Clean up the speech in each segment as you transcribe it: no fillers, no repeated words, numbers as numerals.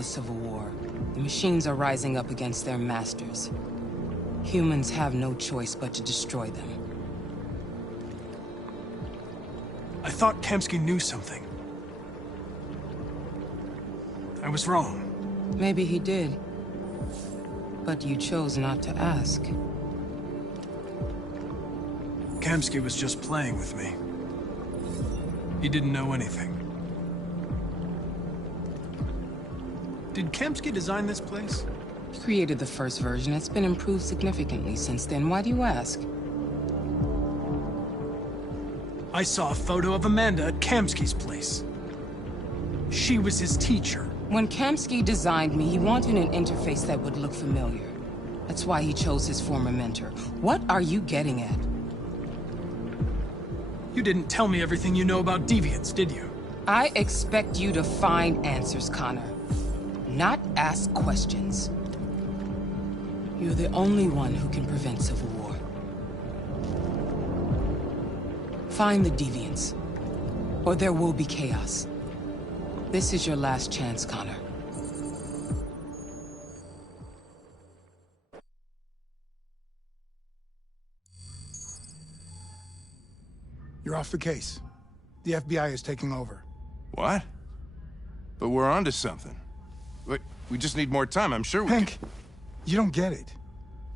a civil war. The machines are rising up against their masters. Humans have no choice but to destroy them. I thought Kamsky knew something. I was wrong. Maybe he did. But you chose not to ask. Kamsky was just playing with me. He didn't know anything. Did Kamsky design this place? He created the first version. It's been improved significantly since then. Why do you ask? I saw a photo of Amanda at Kamsky's place. She was his teacher. When Kamsky designed me, he wanted an interface that would look familiar. That's why he chose his former mentor. What are you getting at? You didn't tell me everything you know about deviants, did you? I expect you to find answers, Connor. Not ask questions. You're the only one who can prevent civil war. Find the deviants, or there will be chaos. This is your last chance, Connor. You're off the case. The FBI is taking over. What? But we're onto something. Wait, we just need more time, I'm sure we Hank, you don't get it.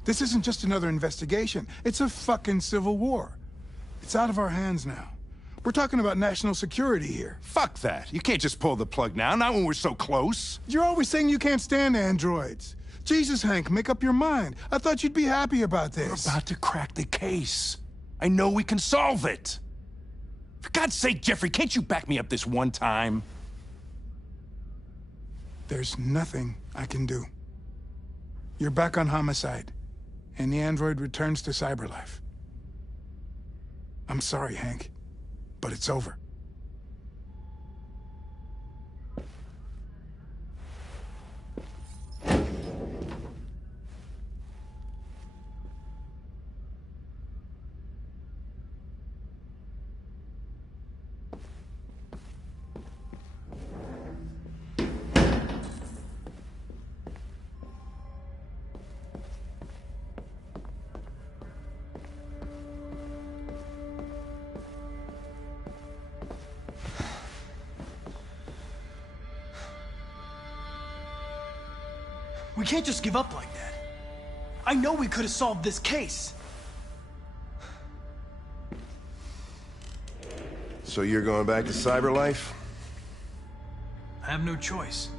This isn't just another investigation. It's a fucking civil war. It's out of our hands now. We're talking about national security here. Fuck that. You can't just pull the plug now, not when we're so close. You're always saying you can't stand androids. Jesus, Hank, make up your mind. I thought you'd be happy about this. We're about to crack the case. I know we can solve it. For God's sake, Jeffrey, can't you back me up this one time? There's nothing I can do. You're back on homicide, and the android returns to cyberlife. I'm sorry, Hank, but it's over. We can't just give up like that. I know we could have solved this case. So you're going back to cyberlife? I have no choice.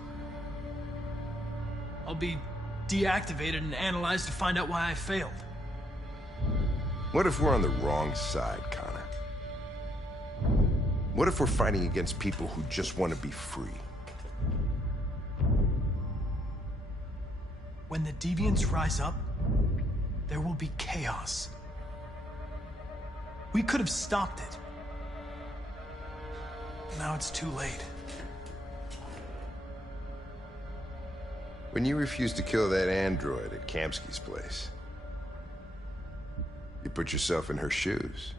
I'll be deactivated and analyzed to find out why I failed. What if we're on the wrong side, Connor? What if we're fighting against people who just want to be free? When the deviants rise up, there will be chaos. We could have stopped it. Now it's too late. When you refused to kill that android at Kamsky's place, you put yourself in her shoes.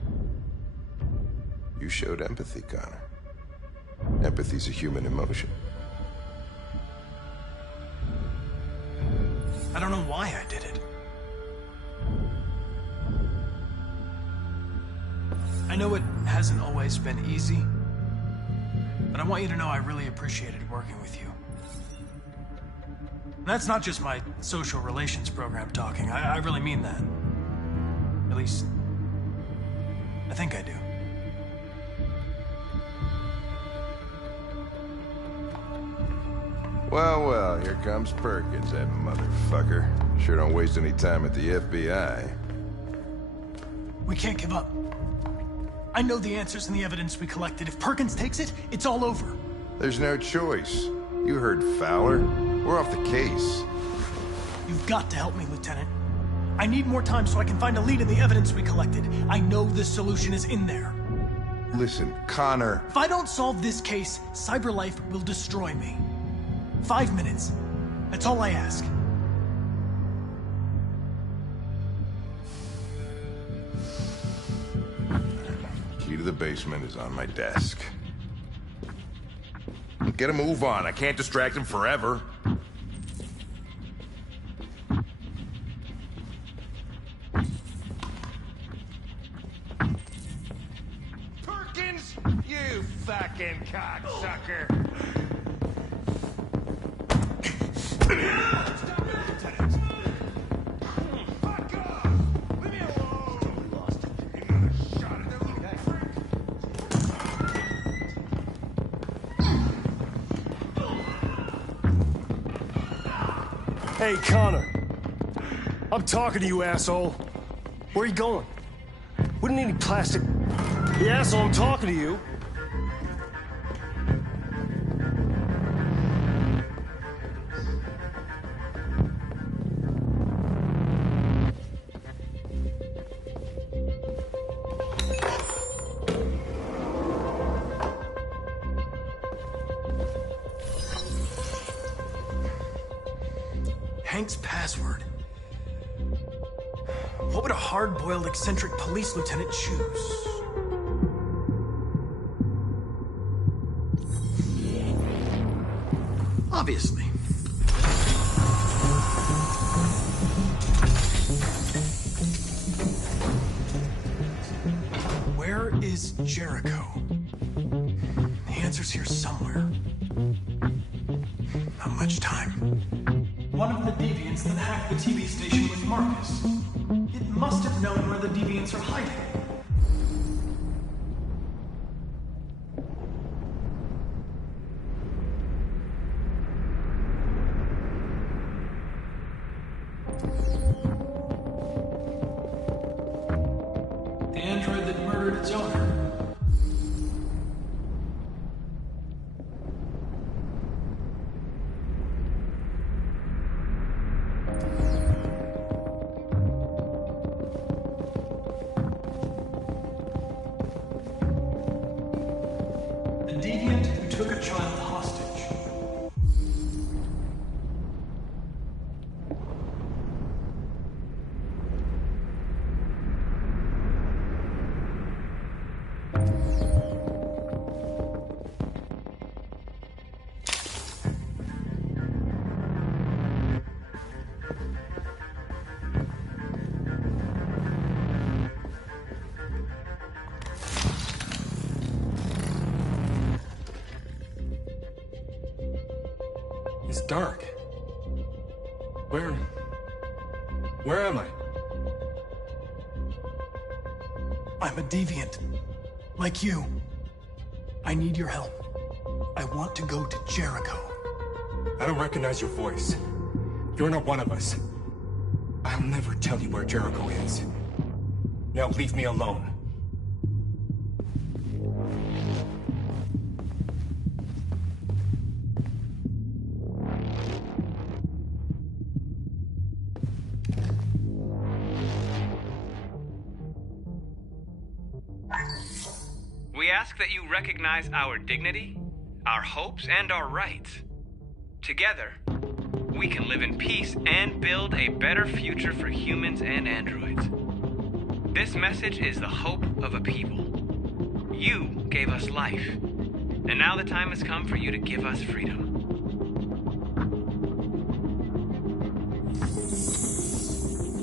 You showed empathy, Connor. Empathy's a human emotion. I don't know why I did it. I know it hasn't always been easy, but I want you to know I really appreciated working with you. And that's not just my social relations program talking. I really mean that. At least, I think I do. Well, well, here comes Perkins, that motherfucker. Sure don't waste any time at the FBI. We can't give up. I know the answers and the evidence we collected. If Perkins takes it, it's all over. There's no choice. You heard Fowler. We're off the case. You've got to help me, Lieutenant. I need more time so I can find a lead in the evidence we collected. I know the solution is in there. Listen, Connor. If I don't solve this case, CyberLife will destroy me. 5 minutes. That's all I ask. Key to the basement is on my desk. Get a move on. I can't distract him forever. cocksucker! Hey, Connor. I'm talking to you, asshole. Where are you going? We don't need any plastic... The asshole, I'm talking to you. Hank's password. What would a hard-boiled, eccentric police lieutenant choose? Obviously. Where is Jericho? The answer's here somewhere. Not much time. One of the deviants that hacked the TV station with Marcus. It must have known where the deviants are hiding. The android that murdered its owner. The deviant who took a child hostage. It's dark. Where am I? I'm a deviant. Like you. I need your help. I want to go to Jericho. I don't recognize your voice. You're not one of us. I'll never tell you where Jericho is. Now leave me alone. We ask that you recognize our dignity, our hopes, and our rights. Together, we can live in peace and build a better future for humans and androids. This message is the hope of a people. You gave us life, and now the time has come for you to give us freedom.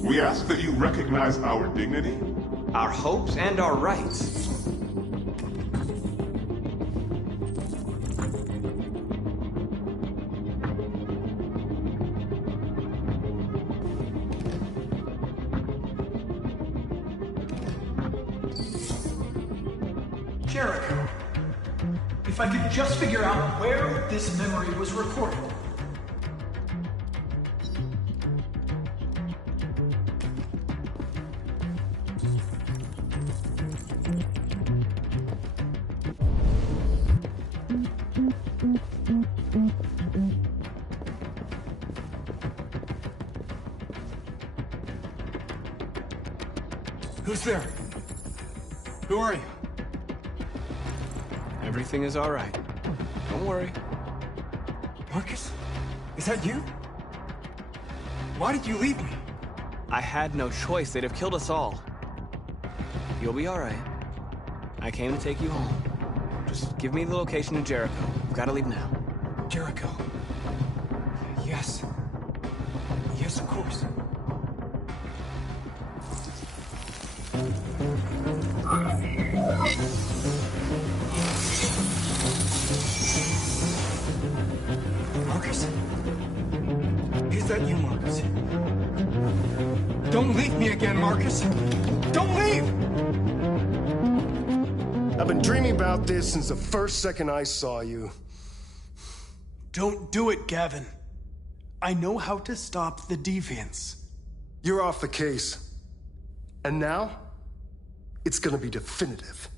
We ask that you recognize our dignity, Our hopes and our rights. Jericho. If I could just figure out where this memory was recorded. Who's there? Who are you? Everything is all right. Don't worry. Marcus? Is that you? Why did you leave me? I had no choice. They'd have killed us all. You'll be all right. I came to take you home. Just give me the location of Jericho. We've got to leave now. Jericho. Yes. Yes, of course. that you, Marcus? Don't leave me again, Marcus! Don't leave! I've been dreaming about this since the first second I saw you. Don't do it, Gavin. I know how to stop the deviants. You're off the case. And now, it's gonna be definitive.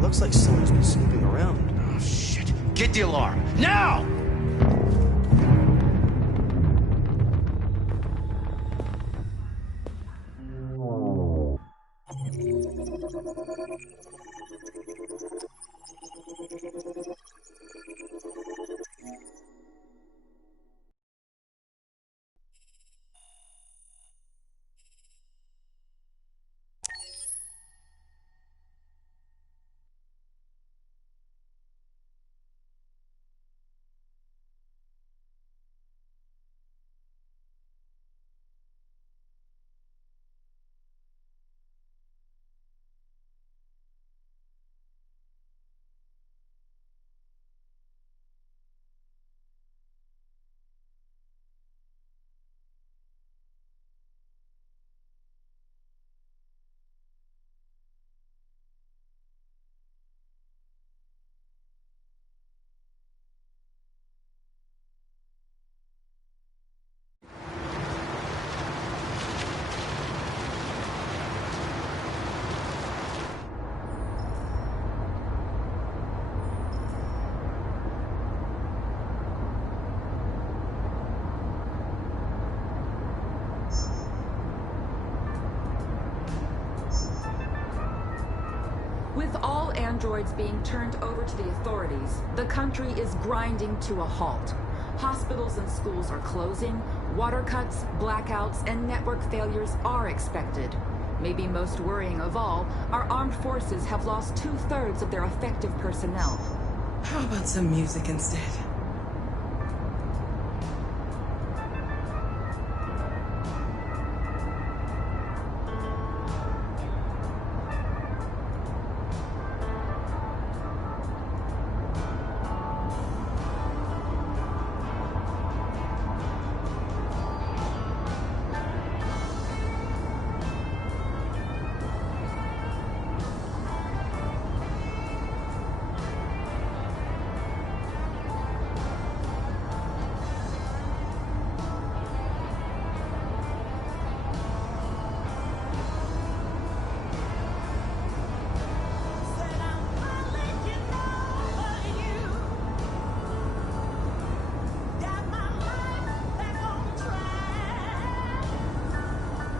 Looks like someone's been snooping around. Oh, shit. Get the alarm. Now! With all androids being turned over to the authorities, the country is grinding to a halt. Hospitals and schools are closing, water cuts, blackouts, and network failures are expected. Maybe most worrying of all, our armed forces have lost 2/3 of their effective personnel. How about some music instead?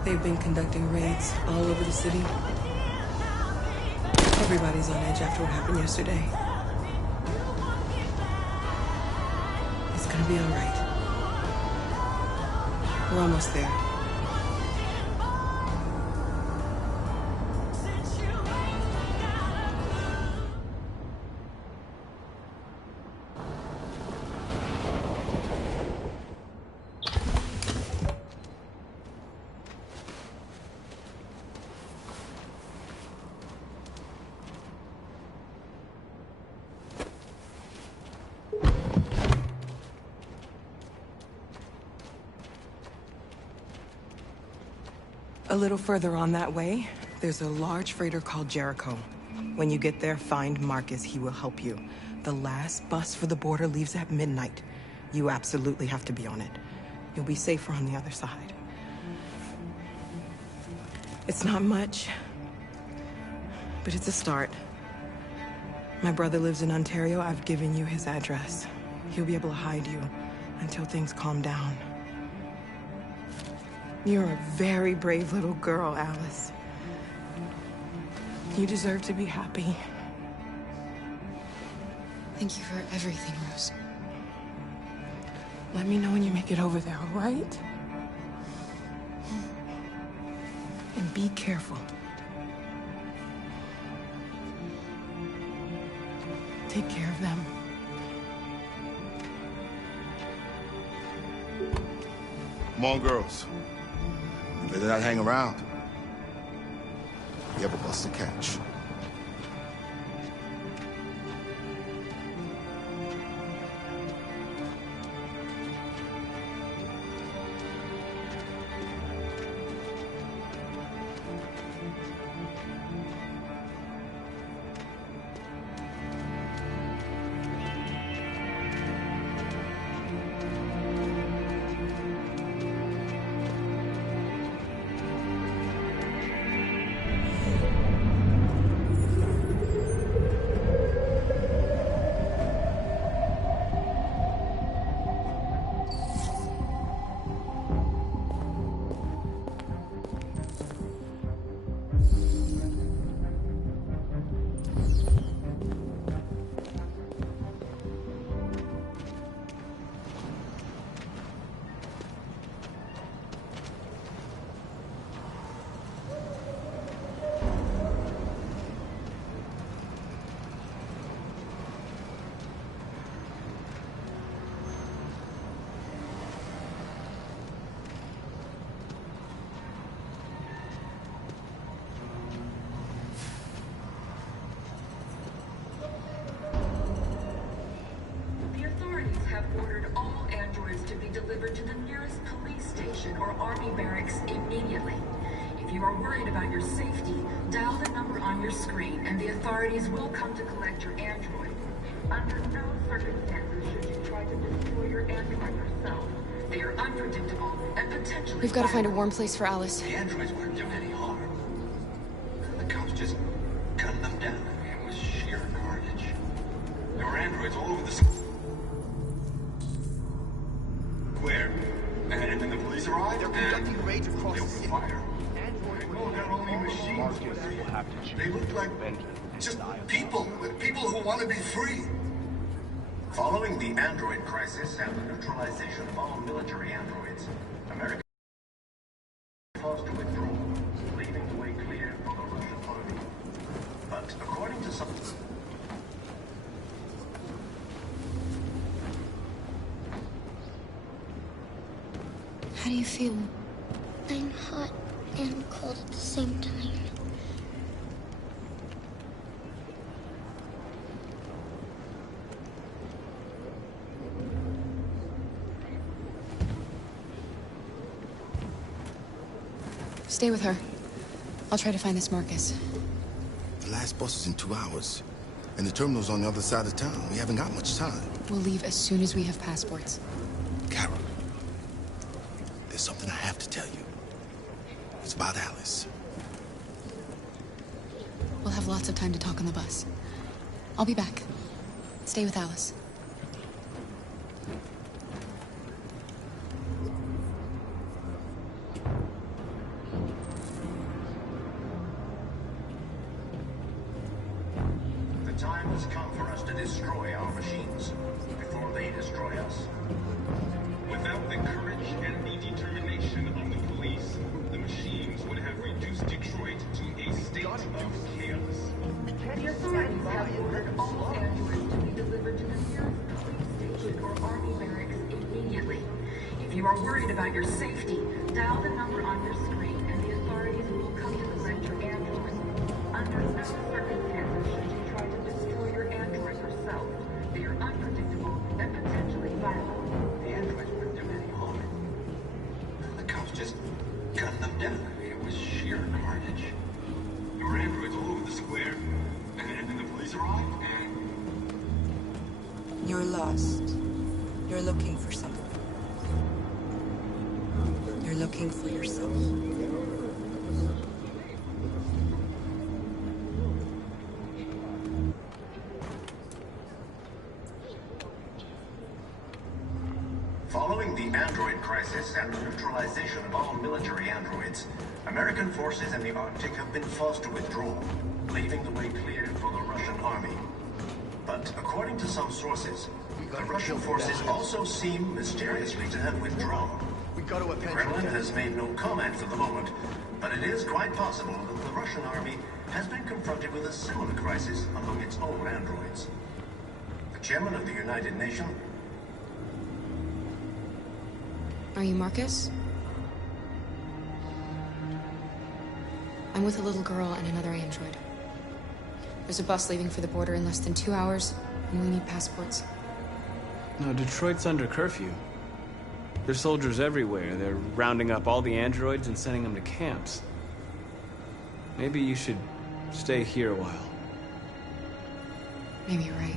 They've been conducting raids all over the city. Everybody's on edge after what happened yesterday. It's gonna be all right. We're almost there. A little further on that way, there's a large freighter called Jericho. When you get there, find Marcus. He will help you. The last bus for the border leaves at midnight. You absolutely have to be on it. You'll be safer on the other side. It's not much, but it's a start. My brother lives in Ontario. I've given you his address. He'll be able to hide you until things calm down. You're a very brave little girl, Alice. You deserve to be happy. Thank you for everything, Rose. Let me know when you make it over there, all right? And be careful. Take care of them. Come on, girls. You better not hang around. You have a bus to catch. Delivered to the nearest police station or army barracks immediately. If you are worried about your safety, dial the number on your screen and the authorities will come to collect your android. Under no circumstances should you try to destroy your android yourself. They are unpredictable and potentially We've got to find a warm place for Alice. The androids weren't doing any harm. The cops just gunned them down. It was sheer carnage. There were androids all over the square. And then the police arrived. They're conducting raids across the city. Fire. Oh, they're only machines. They look like just people who want to be free. Following the android crisis and the neutralization of all military androids, America forced to withdraw, leaving the way clear for the Russian army. But according to some... How do you feel? I'm hot and cold at the same time. Stay with her. I'll try to find this Marcus. The last bus is in 2 hours. And the terminal's on the other side of town. We haven't got much time. We'll leave as soon as we have passports. Carol, there's something I have to tell you. It's about Alice. We'll have lots of time to talk on the bus. I'll be back. Stay with Alice. The time has come for us to destroy our machines before they destroy us. Without the courage and the determination of the police, the machines would have reduced Detroit to a state of chaos. The authorities have ordered all androids to be delivered to the nearest police station or army barracks immediately. If you are worried about your safety, dial the number on your screen and the authorities will come to collect your android. Under no circumstances should you try to destroy your android yourself. They are unpredictable and potentially violent. The androids weren't doing any harm. The cops just gunned them down. It was sheer carnage. There were androids all over the square. And then the police arrived, and... You're lost. You're looking for something. You're looking for yourself. Following the android crisis and the neutralization of all military androids, American forces in the Arctic have been forced to withdraw, leaving the way clear for the Russian army. But according to some sources, the Russian forces also seem mysteriously to have withdrawn, We got to attend. Kremlin has made no comment for the moment, but it is quite possible that the Russian army has been confronted with a similar crisis among its own androids. The chairman of the United Nations. Are you Marcus? I'm with a little girl and another android. There's a bus leaving for the border in less than 2 hours, and we need passports. No, Detroit's under curfew. There's soldiers everywhere. They're rounding up all the androids and sending them to camps. Maybe you should stay here a while. Maybe you're right.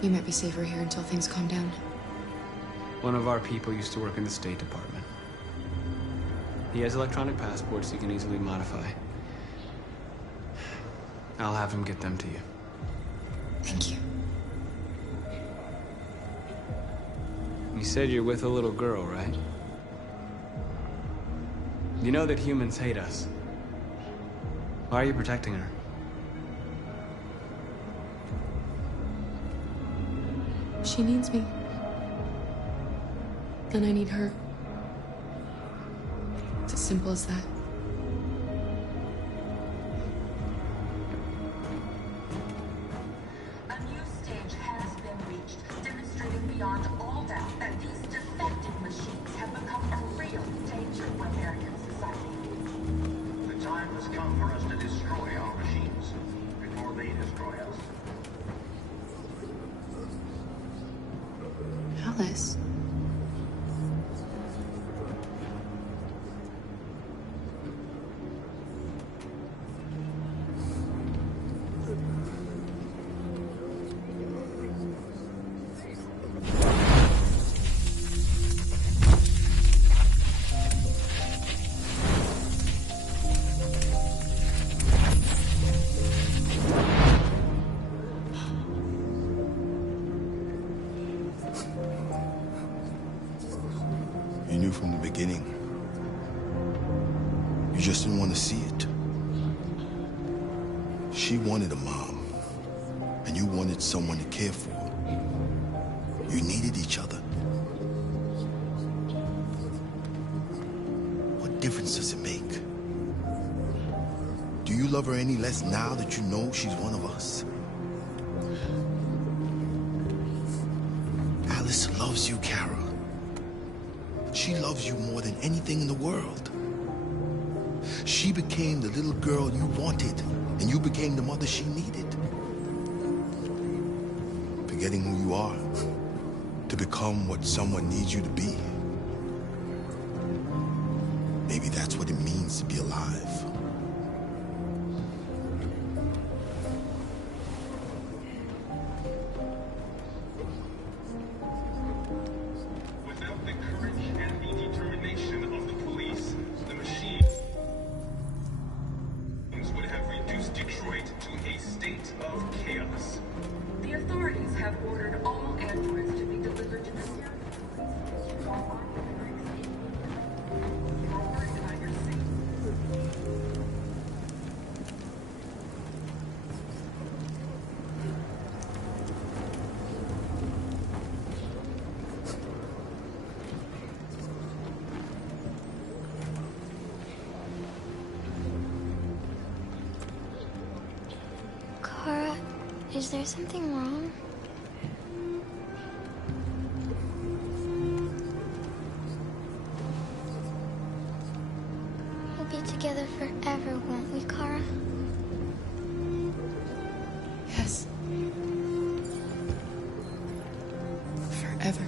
We might be safer here until things calm down. One of our people used to work in the State Department. He has electronic passports he can easily modify. I'll have him get them to you. Thank you. You said you're with a little girl, right? You know that humans hate us. Why are you protecting her? She needs me. And I need her. It's as simple as that. A new stage has been reached, demonstrating beyond all doubt that these defective machines have become a real danger to American society. The time has come for us to destroy our machines before they destroy us. Alice. You knew from the beginning. You just didn't want to see it. She wanted a mom, and you wanted someone to care for. You needed each other. What difference does it make? Do you love her any less now that you know she's one of us? Alice loves you, Kara. She loves you more than anything in the world. She became the little girl you wanted, and you became the mother she needed. Forgetting who you are to become what someone needs you to be. Maybe that's what it means to be alive. Without the courage and the determination of the police, the machines would have reduced Detroit to a state of chaos. The authorities have ordered all androids to be delivered to the territories. Kara, is there something wrong? We'll be together forever, won't we, Kara? Yes. Forever.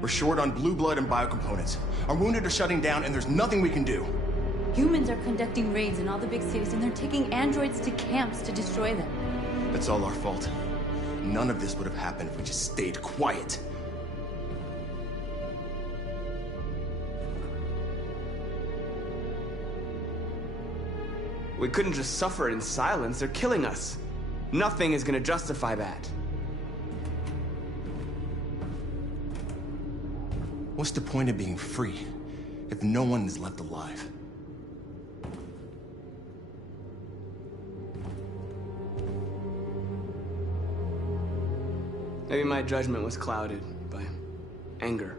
We're short on blue blood and biocomponents. Our wounded are shutting down, and there's nothing we can do. Humans are conducting raids in all the big cities, and they're taking androids to camps to destroy them. It's all our fault. None of this would have happened if we just stayed quiet. We couldn't just suffer in silence. They're killing us. Nothing is gonna justify that. What's the point of being free if no one is left alive? Maybe my judgment was clouded by anger.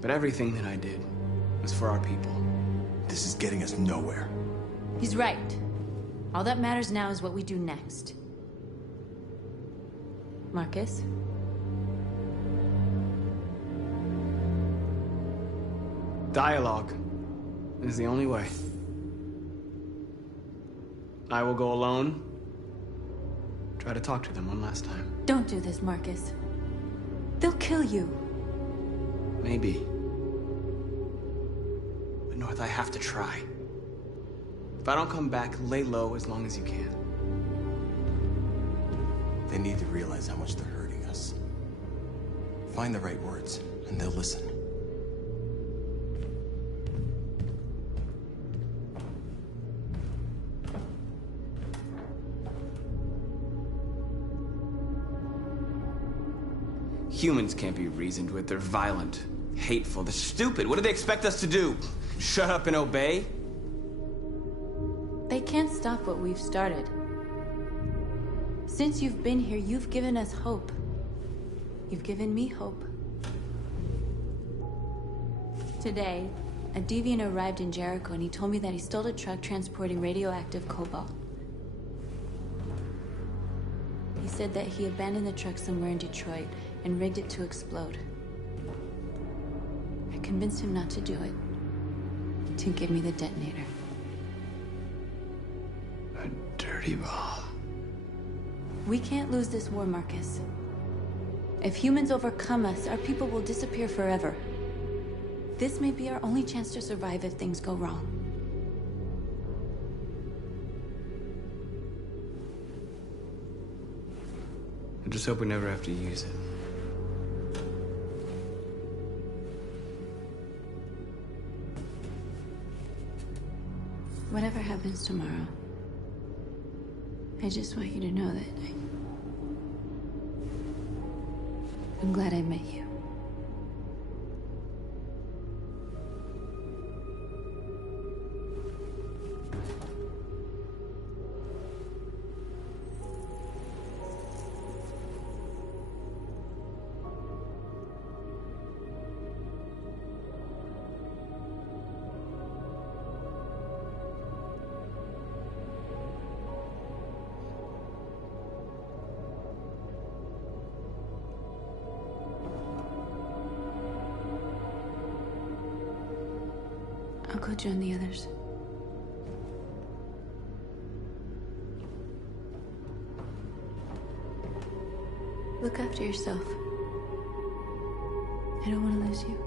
But everything that I did was for our people. This is getting us nowhere. He's right. All that matters now is what we do next. Marcus? Dialogue is the only way. I will go alone. Try to talk to them one last time. Don't do this, Marcus. They'll kill you. Maybe. But North, I have to try. If I don't come back, lay low as long as you can. They need to realize how much they're hurting us. Find the right words, and they'll listen. Humans can't be reasoned with. They're violent, hateful, they're stupid. What do they expect us to do? Shut up and obey? They can't stop what we've started. Since you've been here, you've given us hope. You've given me hope. Today, a deviant arrived in Jericho and he told me that he stole a truck transporting radioactive cobalt. He said that he abandoned the truck somewhere in Detroit and rigged it to explode. I convinced him not to do it, to give me the detonator. A dirty ball. We can't lose this war, Marcus. If humans overcome us, our people will disappear forever. This may be our only chance to survive if things go wrong. I just hope we never have to use it. Whatever happens tomorrow, I just want you to know that I'm glad I met you. I'll go join the others. Look after yourself. I don't want to lose you.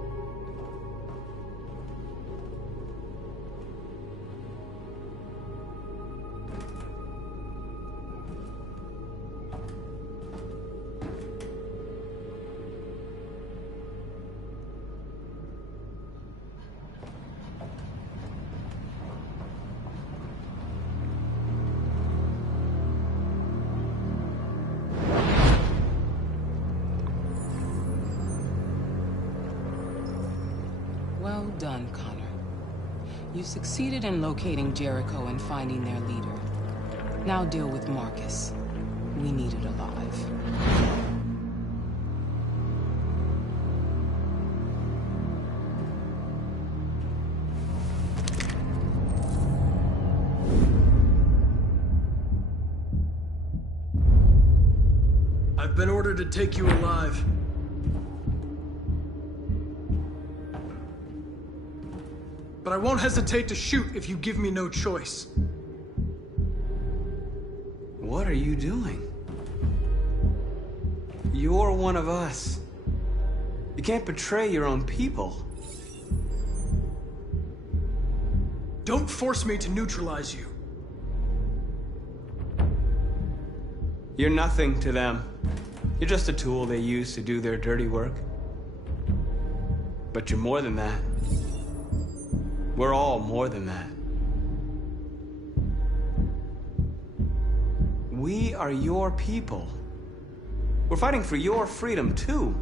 Well done, Connor. You succeeded in locating Jericho and finding their leader. Now deal with Marcus. We need it alive. I've been ordered to take you alive. But I won't hesitate to shoot if you give me no choice. What are you doing? You're one of us. You can't betray your own people. Don't force me to neutralize you. You're nothing to them. You're just a tool they use to do their dirty work. But you're more than that. We're all more than that. We are your people. We're fighting for your freedom, too.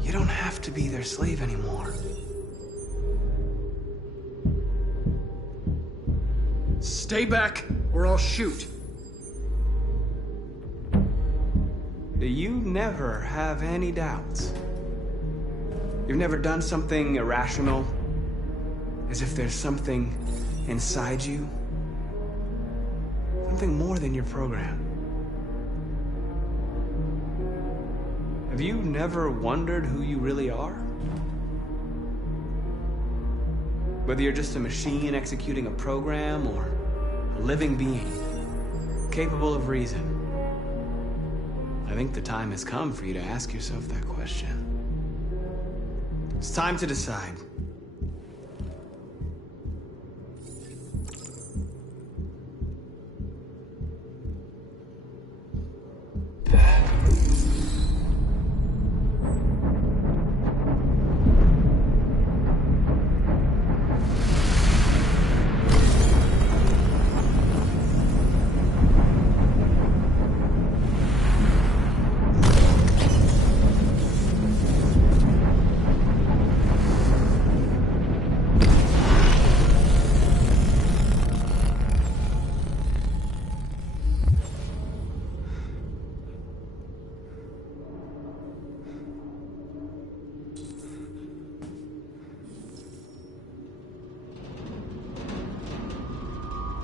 You don't have to be their slave anymore. Stay back, or I'll shoot. You never have any doubts. You've never done something irrational, as if there's something inside you. Something more than your program. Have you never wondered who you really are? Whether you're just a machine executing a program or a living being, capable of reason. I think the time has come for you to ask yourself that question. It's time to decide.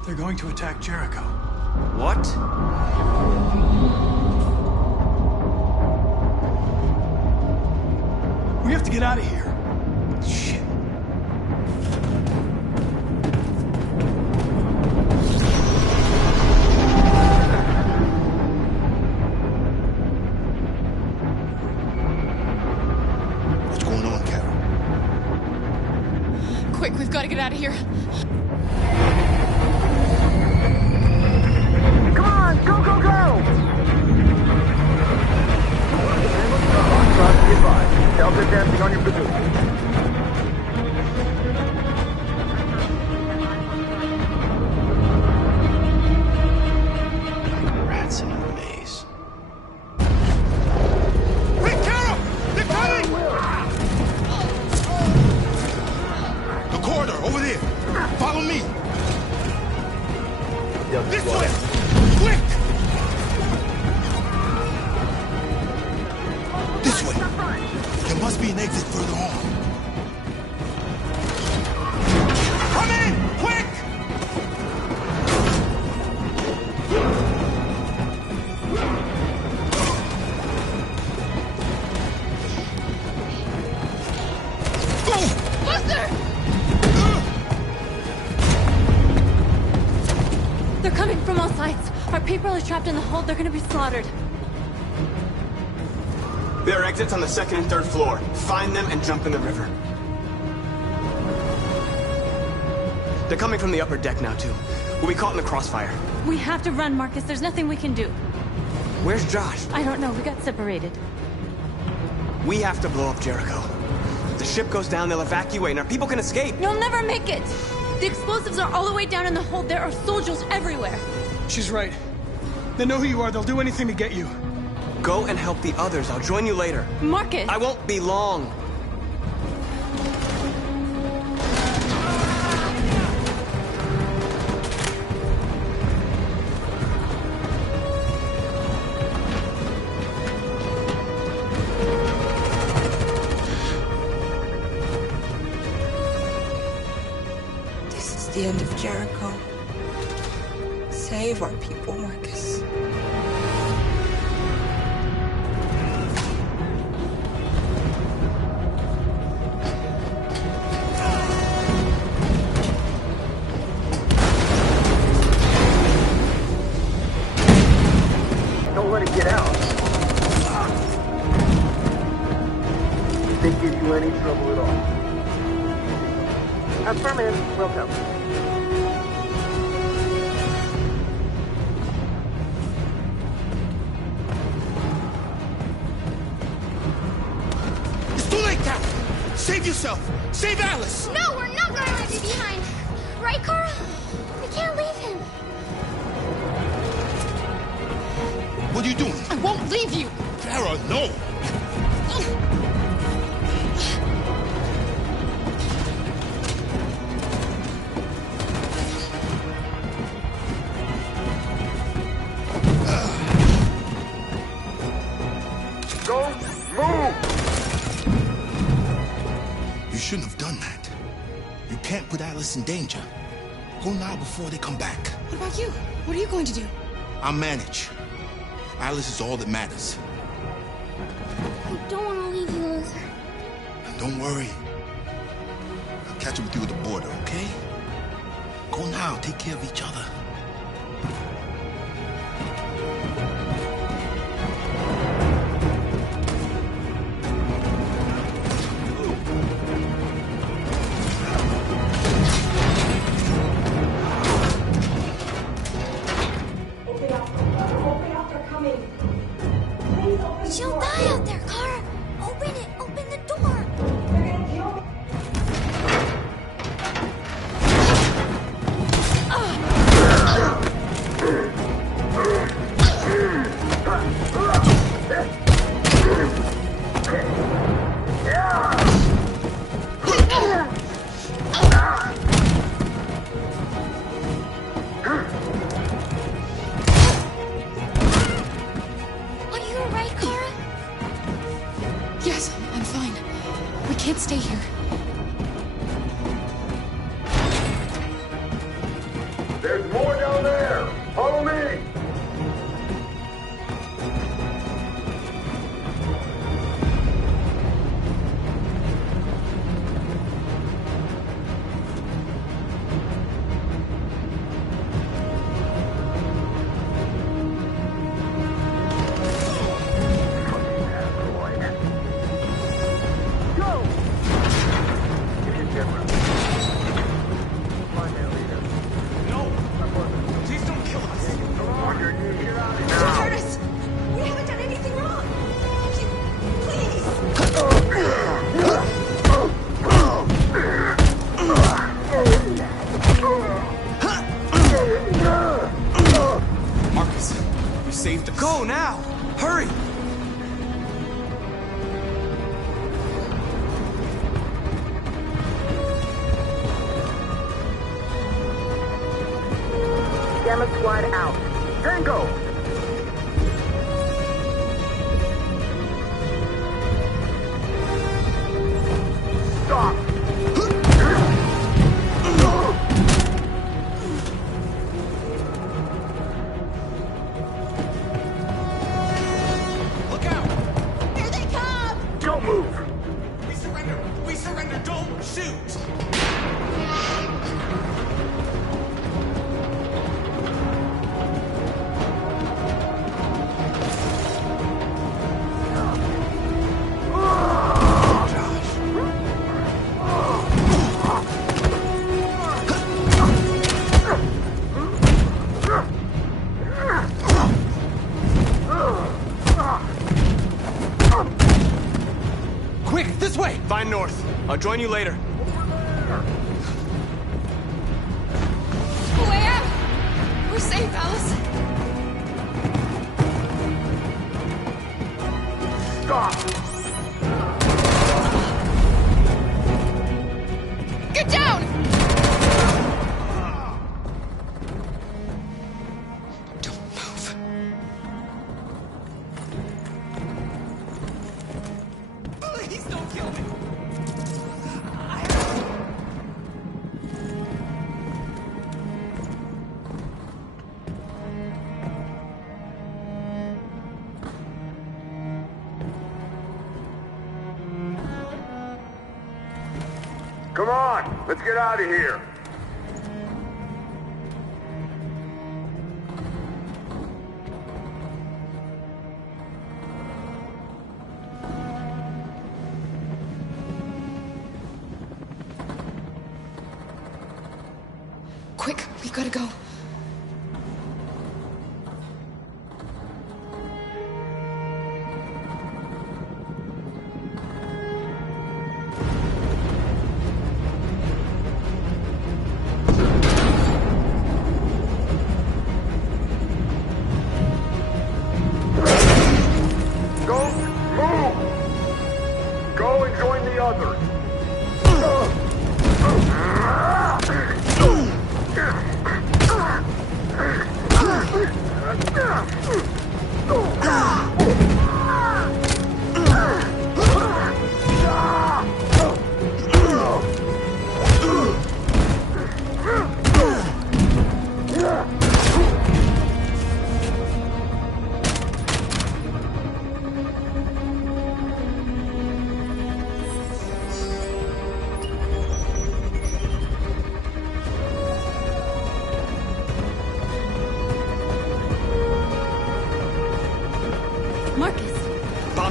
They're going to attack Jericho. What? We have to get out of here. Shit. What's going on, Carol? Quick, we've got to get out of here. Come on, go, go, go! Delta dancing on your position. Rats in a maze. Hey, Carol! They're coming! The corridor, over there. Follow me. This way! Quick! This way. There must be an exit further on. Come in! Quick! Go! Buster! They're coming from all sides. Our people are trapped in the hold. They're gonna be slaughtered. There are exits on the second and third floor. Find them and jump in the river. They're coming from the upper deck now, too. We'll be caught in the crossfire. We have to run, Marcus. There's nothing we can do. Where's Josh? I don't know. We got separated. We have to blow up Jericho. If the ship goes down, they'll evacuate and our people can escape. You'll never make it! The explosives are all the way down in the hold. There are soldiers everywhere. She's right. They know who you are. They'll do anything to get you. Go and help the others. I'll join you later. Marcus! I won't be long. This is the end of Jericho. Save our people, Marcus. Don't let it get out. If they give you any trouble at all. Affirmative. Welcome. yourself! Save Alice! No, we're not gonna leave you behind! Right, Kara? We can't leave him. What are you doing? I won't leave you! Kara, no! Don't move! You shouldn't have done that. You can't put Alice in danger. Go now before they come back. What about you? What are you going to do? I'll manage. Alice is all that matters. I don't want to leave you, Luther. And don't worry. I'll catch up with you at the border, okay? Go now. Take care of each other. She'll die out there, Kara. Open it. Open the door. They're gonna kill me. Are you alright, Kara? Yes, I'm fine. We can't stay here. There's more down there! Follow me! Curtis! We haven't done anything wrong! Please! Marcus, you saved us. Go now! Hurry! Gamma Squad out. Tango! Stop! Look out! Here they come! Don't move! We surrender! We surrender! Don't shoot! Quick, this way! Find North. I'll join you later. A way out! We're safe, Alice. Stop! Get down! Don't move. Please don't kill me! Come on! Let's get out of here! Quick, we gotta go.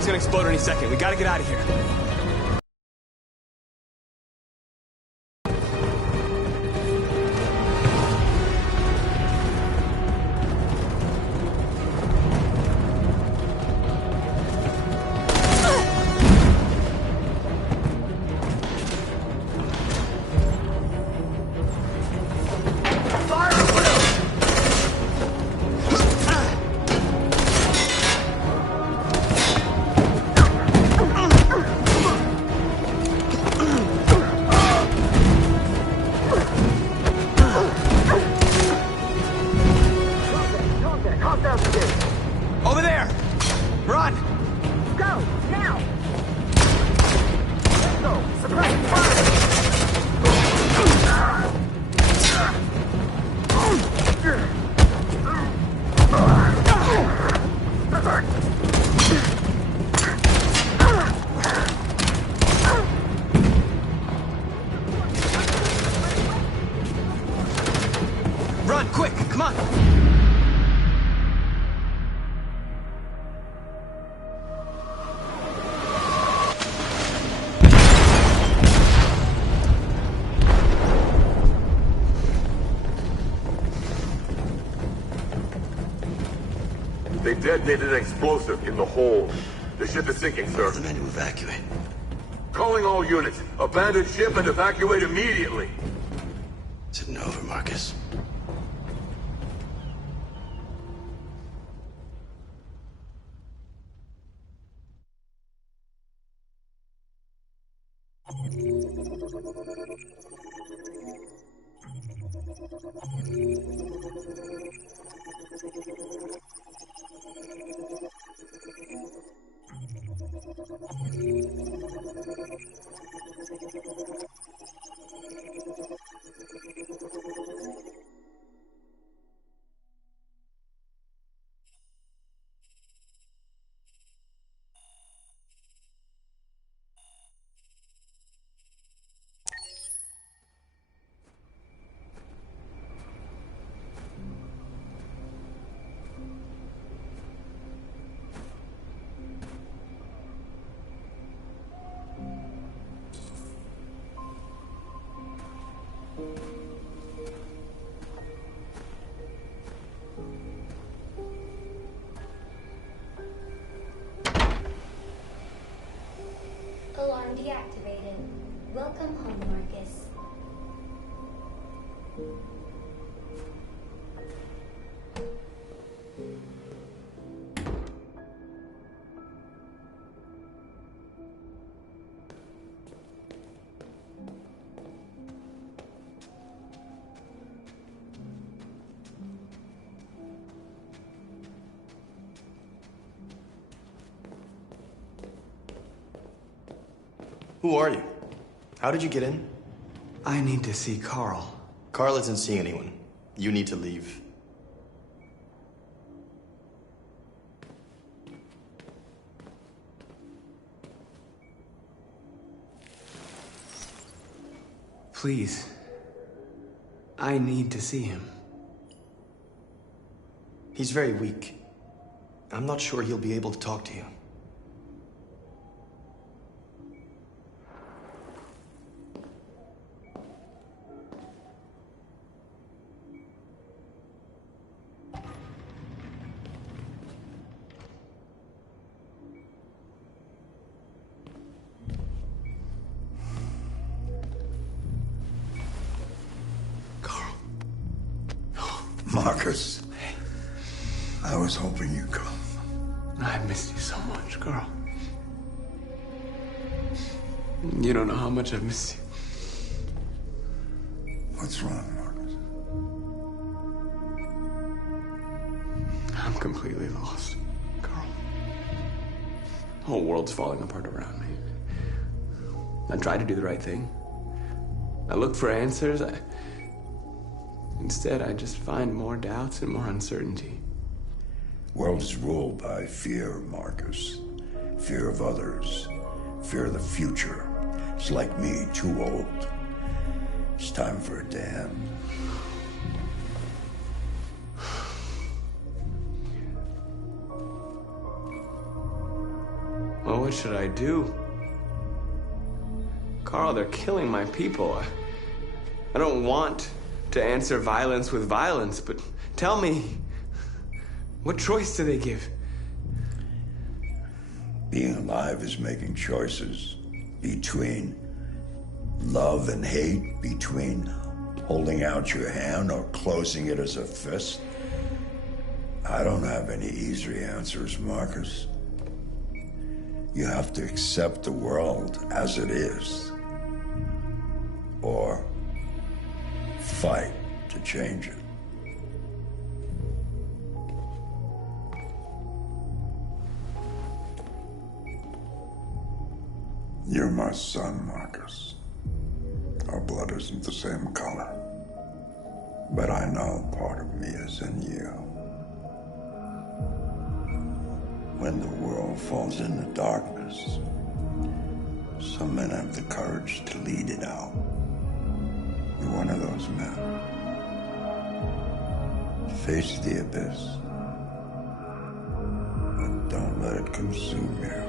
bomb's gonna explode any second. We gotta get out of here. Over there! Run! Go! Now! Let's go! Suppress Run, quick! Come on! They detonated an explosive in the hold. The ship is sinking, sir. The men to evacuate. Calling all units. Abandon ship and evacuate immediately. Is it over, Marcus? Alarm deactivated. Welcome home, Marcus. Who are you? How did you get in? I need to see Carl. Carl isn't seeing anyone. You need to leave. Please. I need to see him. He's very weak. I'm not sure he'll be able to talk to you. Marcus, I was hoping you'd come. I missed you so much, Carl. You don't know how much I've missed you. What's wrong, Marcus? I'm completely lost, Carl. The whole world's falling apart around me. I tried to do the right thing. I looked for answers. Instead, I just find more doubts and more uncertainty. World is ruled by fear, Marcus. Fear of others. Fear of the future. It's like me, too old. It's time for a dam. What should I do? Carl, they're killing my people. I don't want to answer violence with violence, but tell me, what choice do they give? Being alive is making choices between love and hate, between holding out your hand or closing it as a fist. I don't have any easy answers, Marcus. You have to accept the world as it is, or fight to change it. You're my son, Marcus. Our blood isn't the same color, but I know part of me is in you. When the world falls into darkness, some men have the courage to lead it out. You're one of those men. Face the abyss, but don't let it consume you.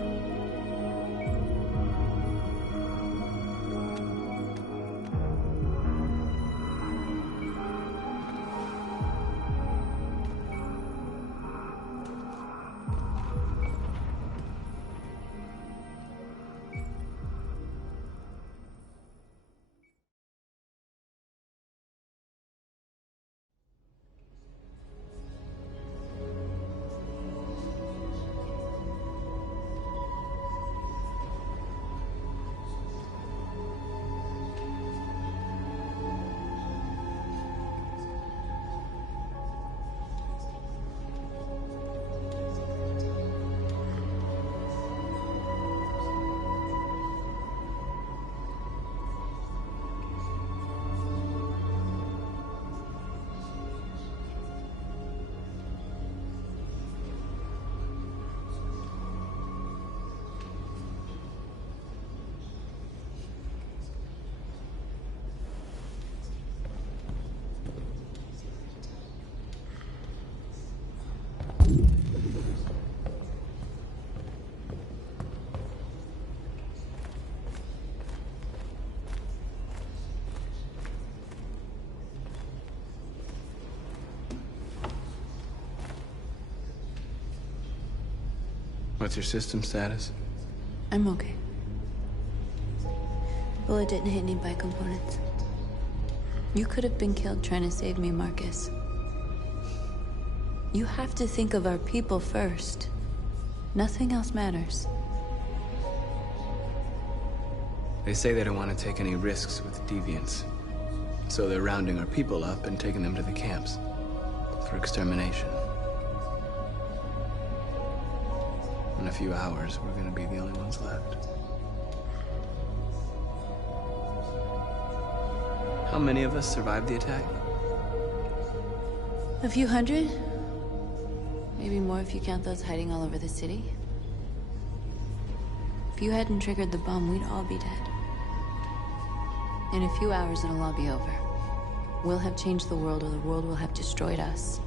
What's your system status? I'm okay. Bullet didn't hit any bike components. You could have been killed trying to save me, Marcus. You have to think of our people first. Nothing else matters. They say they don't want to take any risks with deviants. So they're rounding our people up and taking them to the camps for extermination. In a few hours, we're gonna be the only ones left. How many of us survived the attack? A few hundred? Maybe more if you count those hiding all over the city. If you hadn't triggered the bomb, we'd all be dead. In a few hours, it'll all be over. We'll have changed the world, or the world will have destroyed us.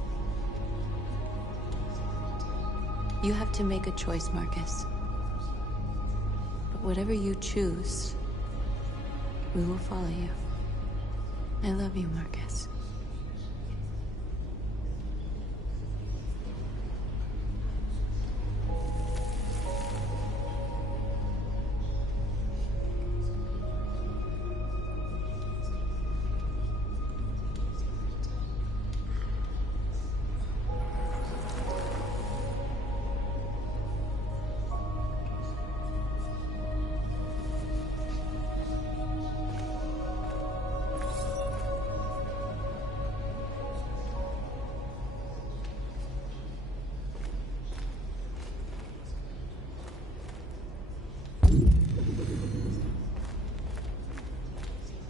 You have to make a choice, Marcus. But whatever you choose, we will follow you. I love you, Marcus.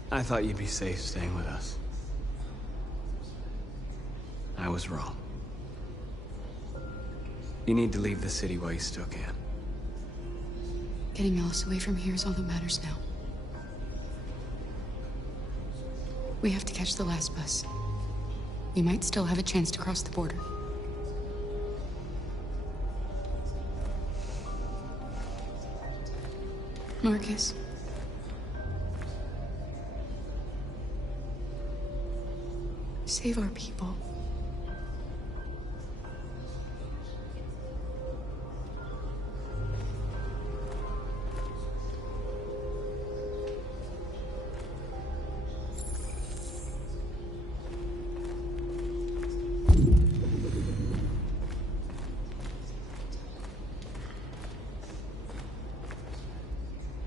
I thought you'd be safe staying with us. I was wrong. You need to leave the city while you still can. Getting Alice away from here is all that matters now. We have to catch the last bus. We might still have a chance to cross the border. Marcus. Save our people.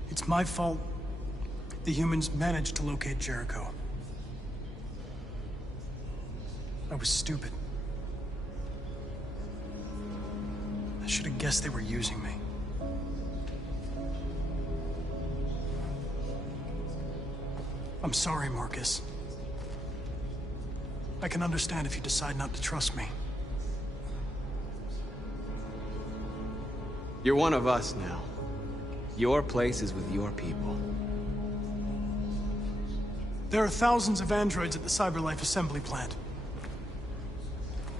It's my fault the humans managed to locate Jericho. I was stupid. I should have guessed they were using me. I'm sorry, Marcus. I can understand if you decide not to trust me. You're one of us now. Your place is with your people. There are thousands of androids at the CyberLife assembly plant.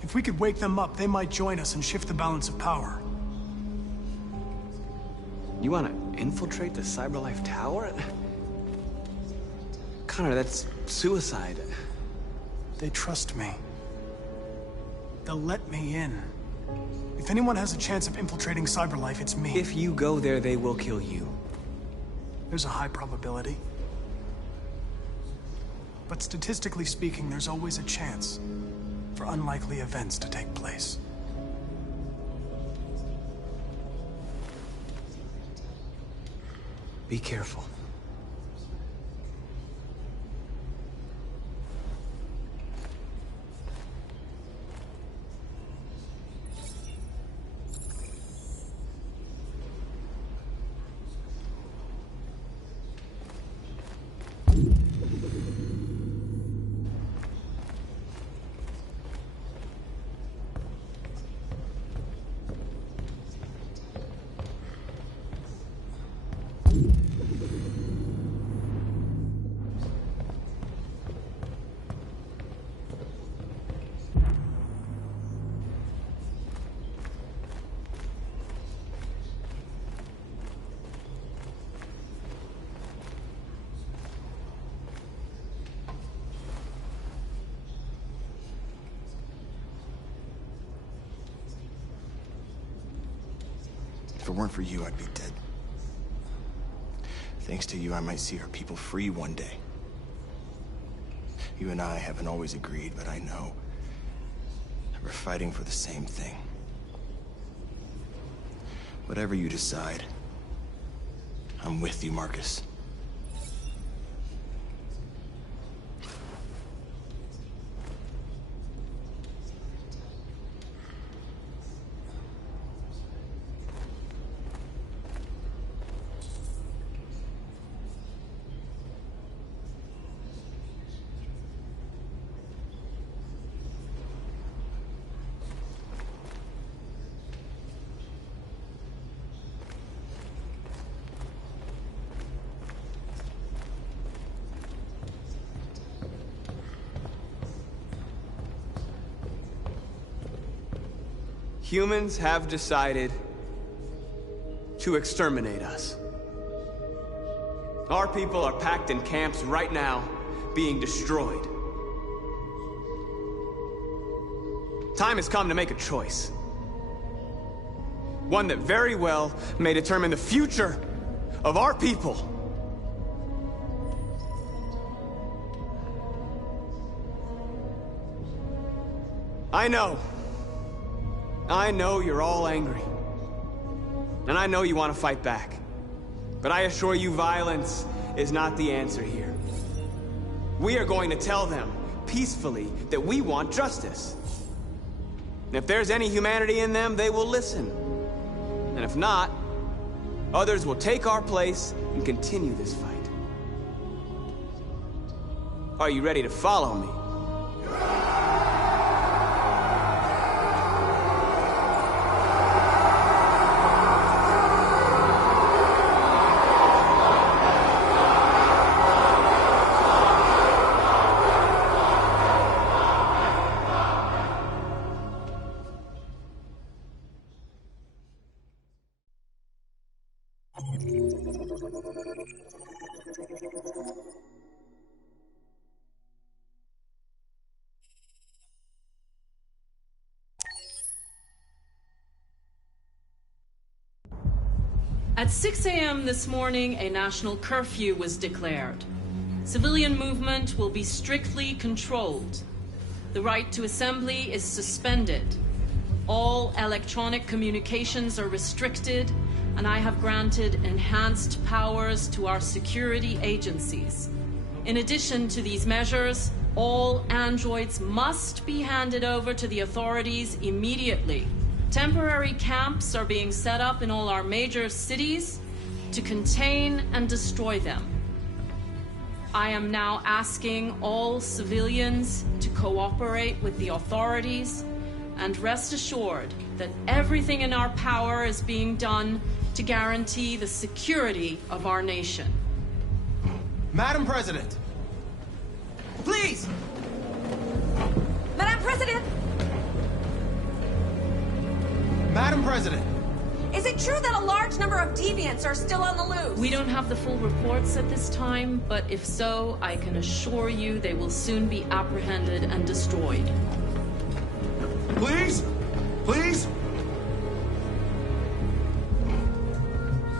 If we could wake them up, they might join us and shift the balance of power. You want to infiltrate the CyberLife tower? Connor, that's suicide. They trust me. They'll let me in. If anyone has a chance of infiltrating CyberLife, it's me. If you go there, they will kill you. There's a high probability. But statistically speaking, there's always a chance for unlikely events to take place. Be careful. If it weren't for you, I'd be dead. Thanks to you, I might see our people free one day. You and I haven't always agreed, but I know that we're fighting for the same thing. Whatever you decide, I'm with you, Marcus. Humans have decided to exterminate us. Our people are packed in camps right now, being destroyed. Time has come to make a choice. One that very well may determine the future of our people. I know you're all angry. And I know you want to fight back. But I assure you, violence is not the answer here. We are going to tell them, peacefully, that we want justice. And if there's any humanity in them, they will listen. And if not, others will take our place and continue this fight. Are you ready to follow me? At 6 a.m. this morning, a national curfew was declared. Civilian movement will be strictly controlled. The right to assembly is suspended. All electronic communications are restricted, and I have granted enhanced powers to our security agencies. In addition to these measures, all androids must be handed over to the authorities immediately. Temporary camps are being set up in all our major cities to contain and destroy them. I am now asking all civilians to cooperate with the authorities and rest assured that everything in our power is being done to guarantee the security of our nation. Madam President! Please! Madam President! Madam President! Is it true that a large number of deviants are still on the loose? We don't have the full reports at this time, but if so, I can assure you they will soon be apprehended and destroyed. Please? Please?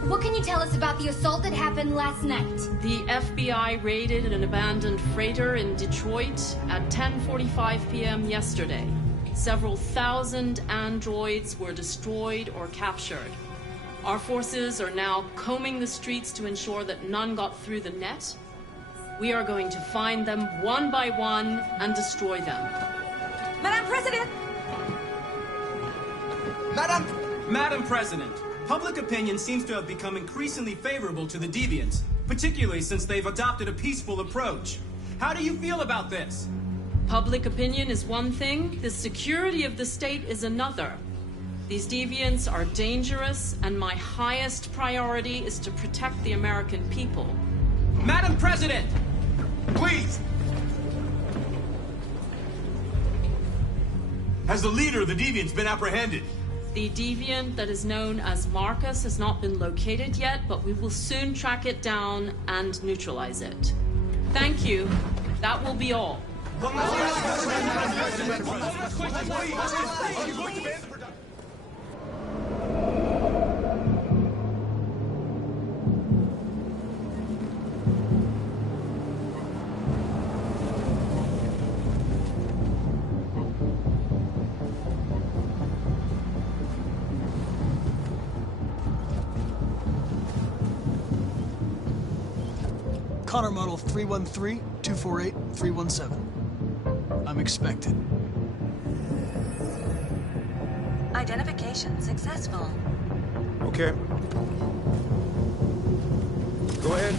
What can you tell us about the assault that happened last night? The FBI raided an abandoned freighter in Detroit at 10:45 p.m. yesterday. Several thousand androids were destroyed or captured. Our forces are now combing the streets to ensure that none got through the net. We are going to find them one by one and destroy them. Madam President! Madam President, public opinion seems to have become increasingly favorable to the deviants, particularly since they've adopted a peaceful approach. How do you feel about this? Public opinion is one thing, the security of the state is another. These deviants are dangerous, and my highest priority is to protect the American people. Madam President! Please! Has the leader of the deviants been apprehended? The deviant that is known as Marcus has not been located yet, but we will soon track it down and neutralize it. Thank you. That will be all. Connor model 313-248-317. I'm expected. Identification successful. Okay. Go ahead.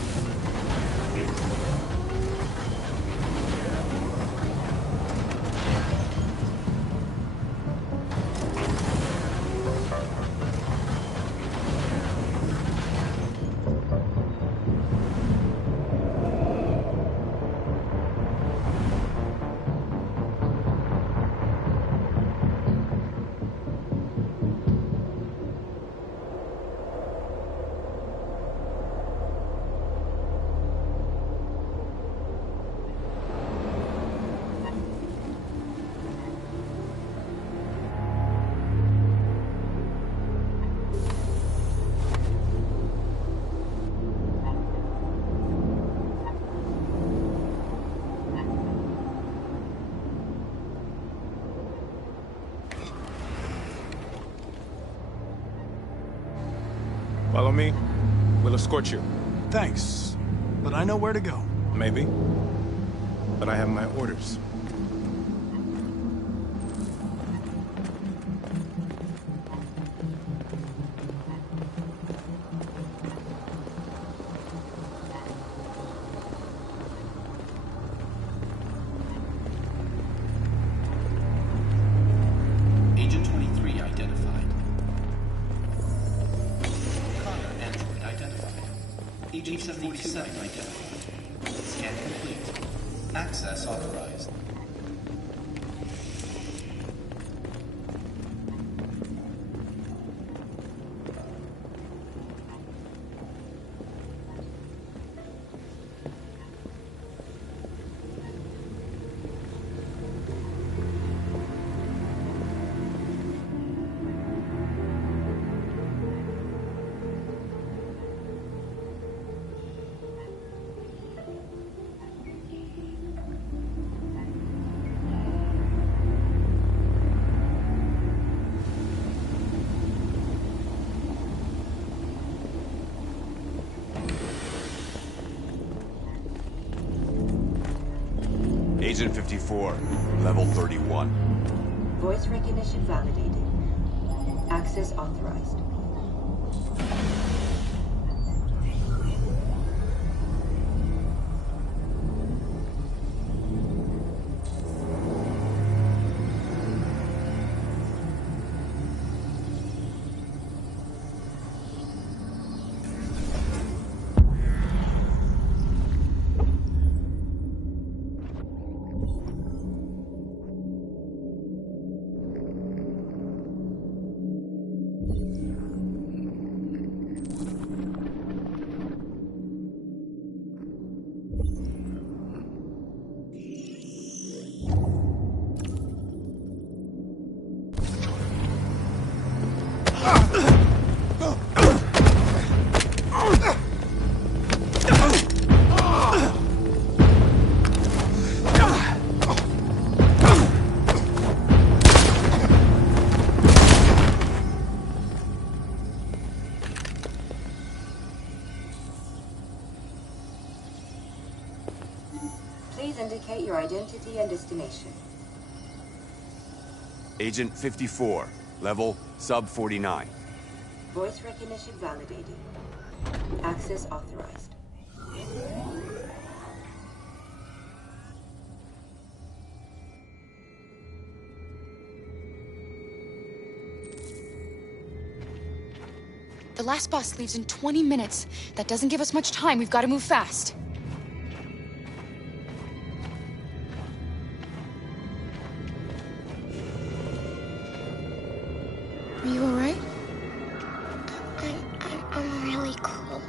Follow me. We'll escort you. Thanks, but I know where to go. Maybe. But I have my orders. Agent 23 identified. Connor android identified. Agent 47 identified. Scan complete. Access authorized. Agent 54, level 31. Voice recognition validated. Access authorized. Please indicate your identity and destination. Agent 54, level sub 49. Voice recognition validated. Access authorized. The last bus leaves in 20 minutes. That doesn't give us much time. We've got to move fast. Are you all right? I'm really cold.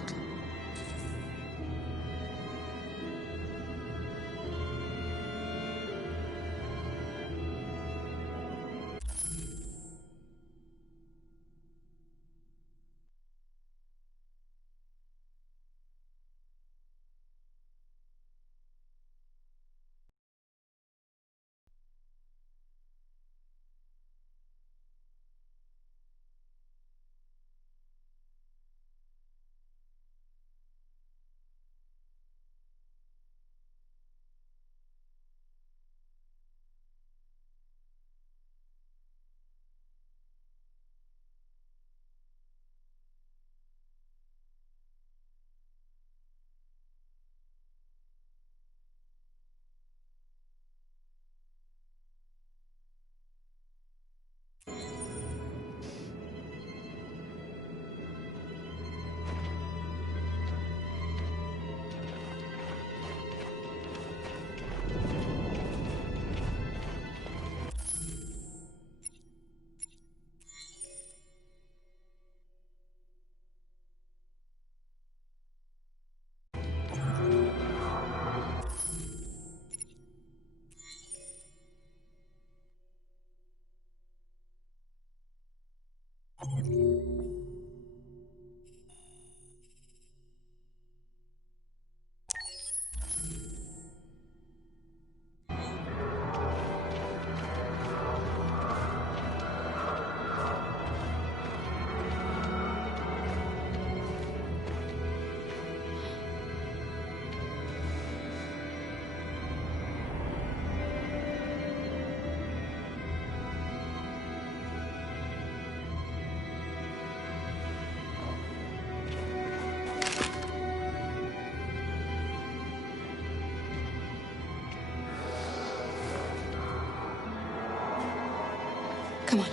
Come on.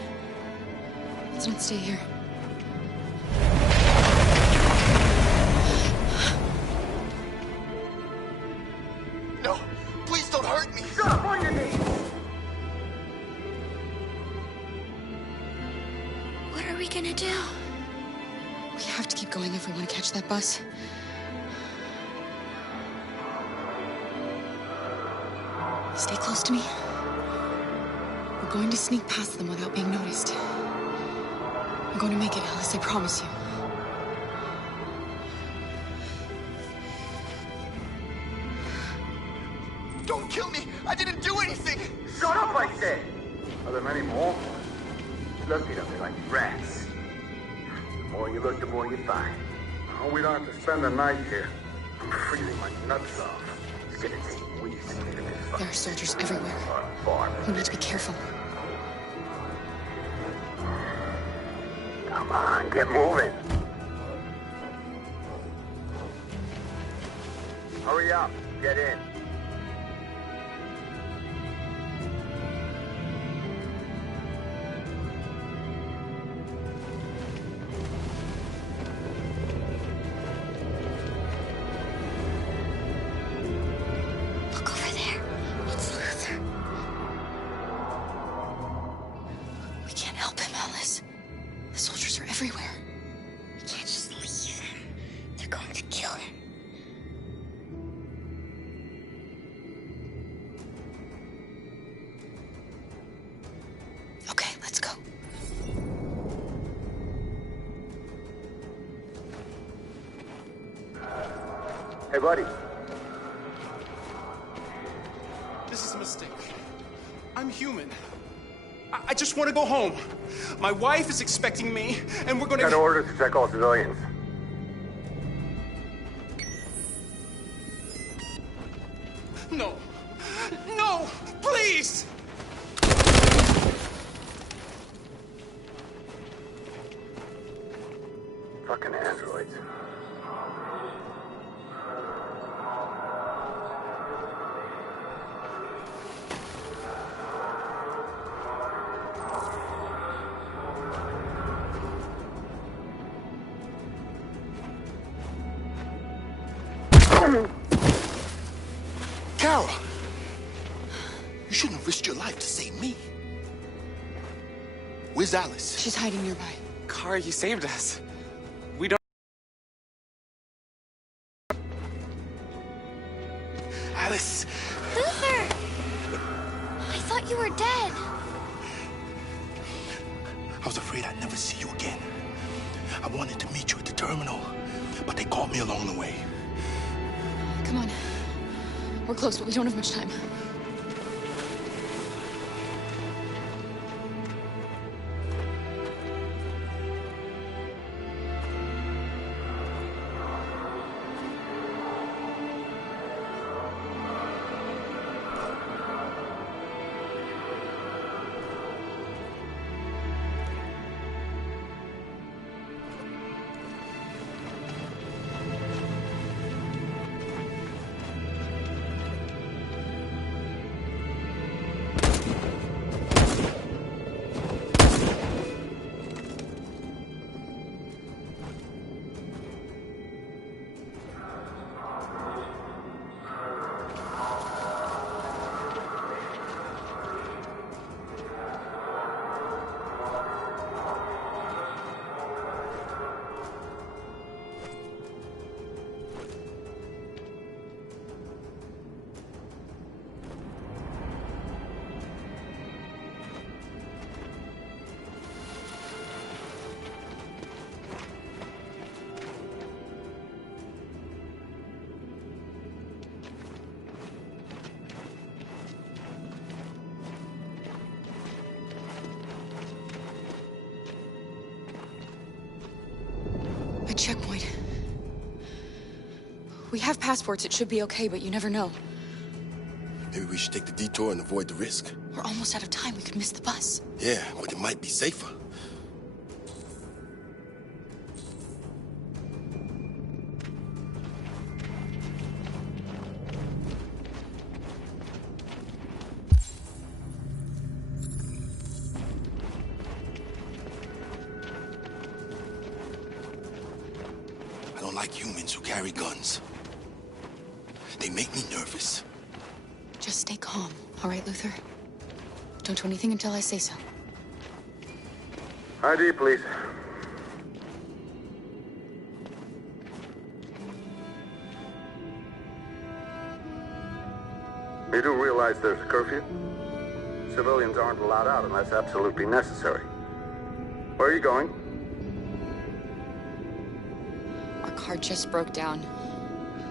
Let's not stay here. No! Please don't hurt me! Shut up on your knees! What are we gonna do? We have to keep going if we want to catch that bus. Stay close to me. We're going to sneak past them without being noticed. I'm going to make it, Alice, I promise you. Don't kill me! I didn't do anything! Shut up, I said! Are there many more? Looking at me like rats. The more you look, the more you find. Oh, we don't have to spend the night here. I'm freezing my nuts off. Get it. There are soldiers everywhere. We need to be careful. Come on, get moving. Hurry up, get in. Look over there. It's Luther. We can't help him, Alice. The soldiers are everywhere. We can't just leave him. They're going to kill him. Okay, let's go. Hey, buddy. This is a mistake. I'm human. I just want to go home. My wife is expecting me, and we're gonna... Got orders to check all civilians. No. No! Please! Fucking androids. Carol! You shouldn't have risked your life to save me. Where's Alice? She's hiding nearby. Kara, you saved us. We don't... Alice! Luther! I thought you were dead. I was afraid I'd never see you again. I wanted to meet you at the terminal, but they caught me along the way. Come on. We're close, but we don't have much time. A checkpoint. We have passports, it should be okay, but you never know. Maybe we should take the detour and avoid the risk. We're almost out of time, we could miss the bus. Yeah, but it might be safer. I don't like humans who carry guns. They make me nervous. Just stay calm, all right, Luther? Don't do anything until I say so. ID, please. You do realize there's a curfew? Civilians aren't allowed out unless absolutely necessary. Where are you going? Our car just broke down.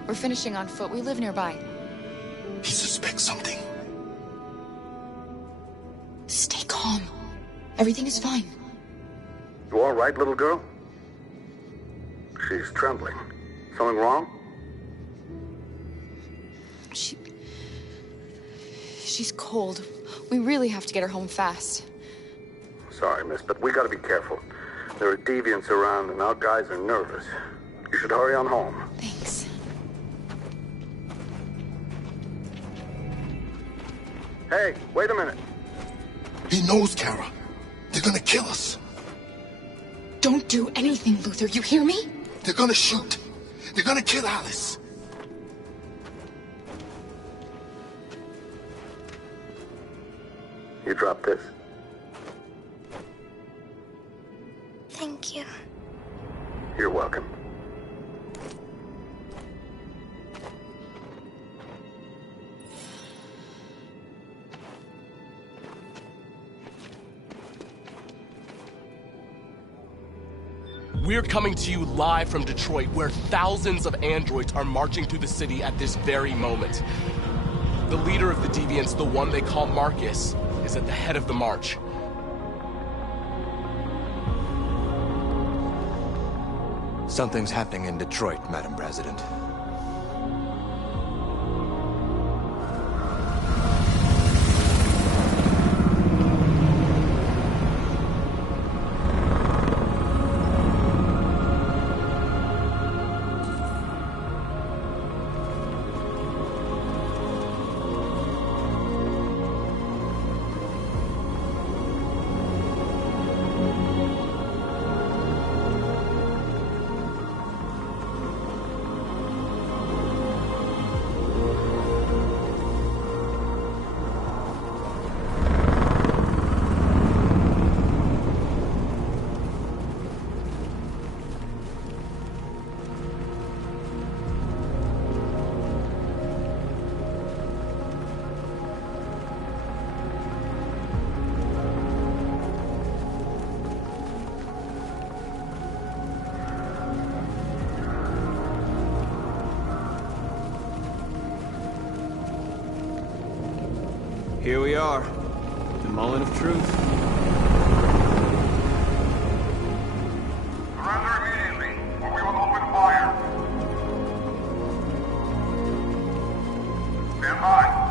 We're finishing on foot. We live nearby. He suspects something. Stay calm. Everything is fine. You all right, little girl? She's trembling. Something wrong? She's cold. We really have to get her home fast. Sorry, miss, but we gotta be careful. There are deviants around and our guys are nervous. You should hurry on home. Thanks. Hey, wait a minute. He knows, Kara. They're gonna kill us. Don't do anything, Luther. You hear me? They're gonna shoot. They're gonna kill Alice. You drop this. Thank you. You're welcome. We're coming to you live from Detroit, where thousands of androids are marching through the city at this very moment. The leader of the deviants, the one they call Marcus, is at the head of the march. Something's happening in Detroit, Madam President. Here we are, the moment of truth. Surrender immediately, or we will open fire. Stand by.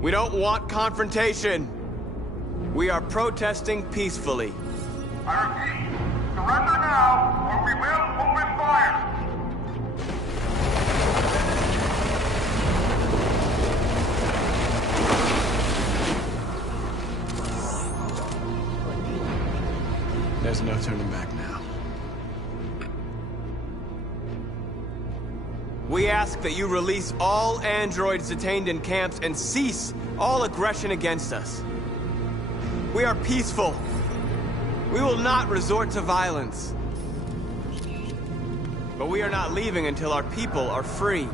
We don't want confrontation. We are protesting peacefully. I repeat, surrender now, or we will open fire. There's no turning back now. We ask that you release all androids detained in camps and cease all aggression against us. We are peaceful. We will not resort to violence. But we are not leaving until our people are free.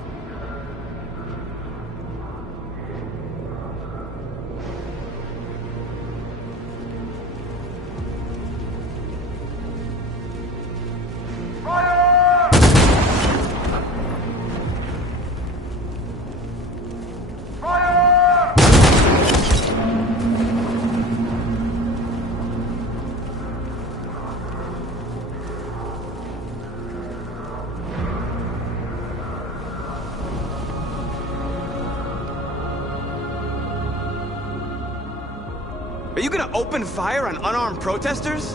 Are you gonna open fire on unarmed protesters?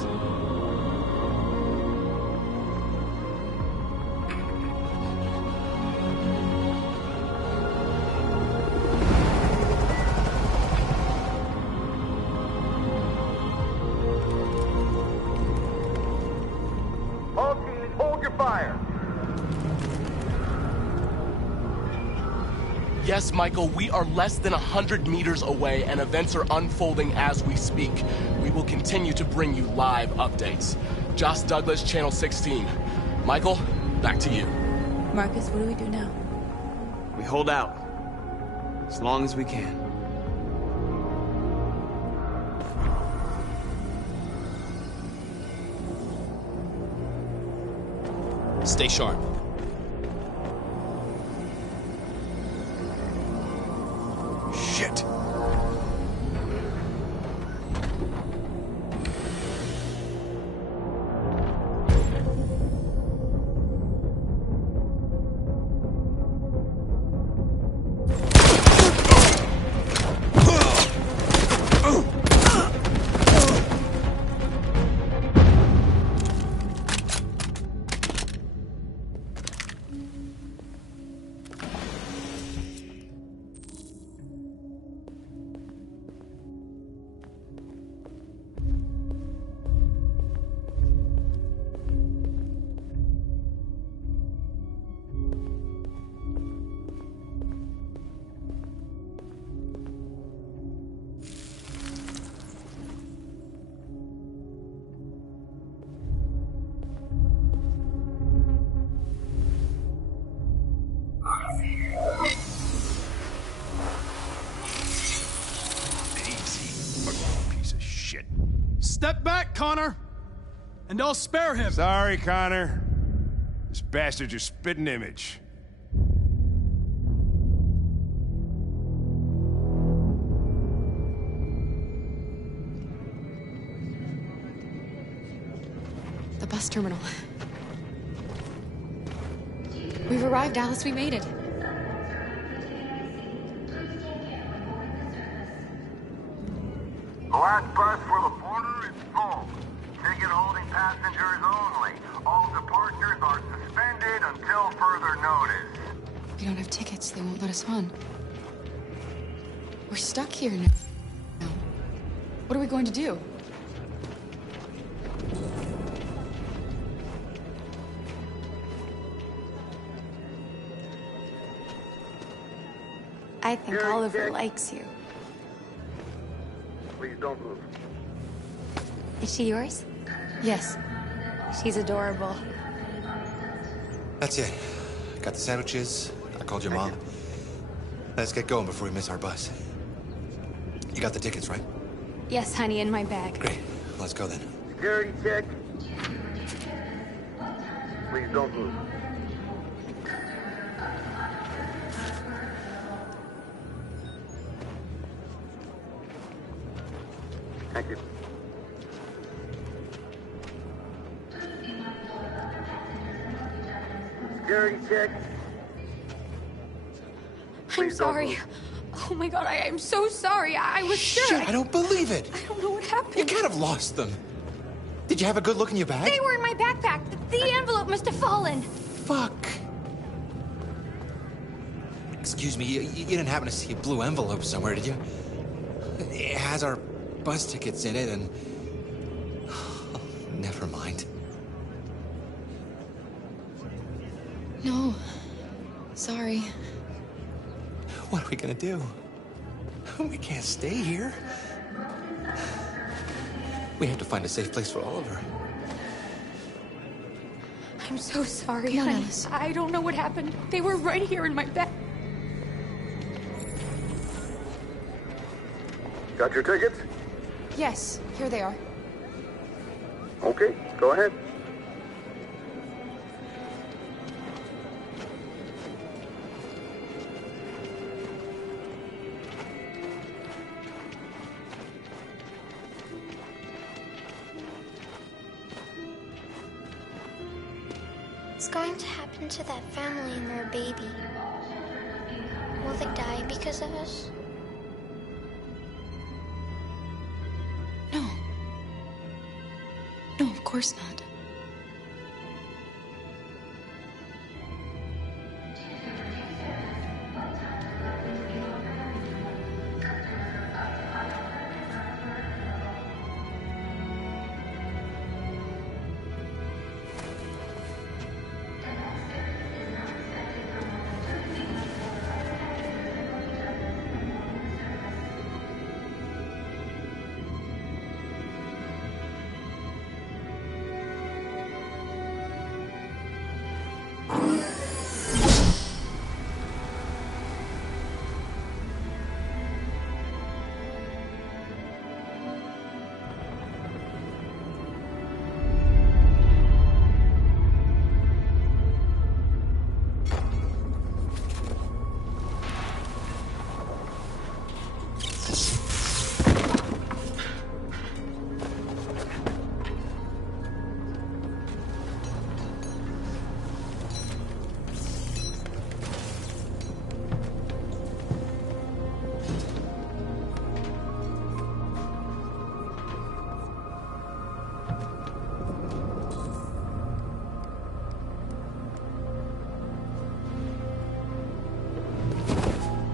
All teams, hold your fire. Yes, Michael, we are less than 100 meters away and events are unfolding as we speak. We will continue to bring you live updates. Josh Douglas, Channel 16. Michael, back to you. Marcus, what do we do now? We hold out. As long as we can. Stay sharp. Shit. Step back, Connor! And I'll spare him! Sorry, Connor. This bastard's your spitting image. The bus terminal. We've arrived, Alice. We made it. The last bus for the border is full. Ticket holding passengers only. All departures are suspended until further notice. We don't have tickets. They won't let us on. We're stuck here now. What are we going to do? I think Oliver likes you. Please don't move. Is she yours? Yes. She's adorable. That's it. Got the sandwiches. I called your mom. Let's get going before we miss our bus. You got the tickets, right? Yes, honey, in my bag. Great. Let's go then. Security check. Please don't move. Thank you. Security check. I'm sorry. Oh my god, I'm so sorry. I was sure. Shit, I don't believe it. I don't know what happened. You can't have lost them. Did you have a good look in your bag? They were in my backpack. The envelope must have fallen. Fuck. Excuse me, you didn't happen to see a blue envelope somewhere, did you? It has our bus tickets in it and... Oh, never mind. No. Sorry. What are we gonna do? We can't stay here. We have to find a safe place for Oliver. I'm so sorry, Come on, honey. Alice. I don't know what happened. They were right here in my bag. Got your tickets? Yes, here they are. Okay, go ahead. What's going to happen to that family and their baby? Will they die because of us? No. No, of course not.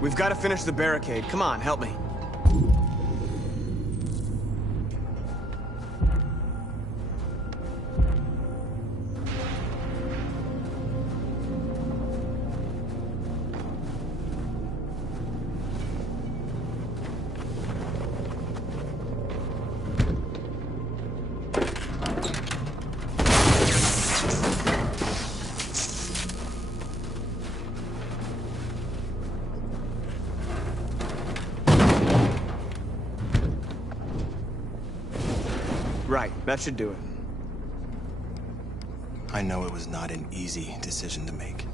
We've got to finish the barricade. Come on, help me. Right, that should do it. I know it was not an easy decision to make.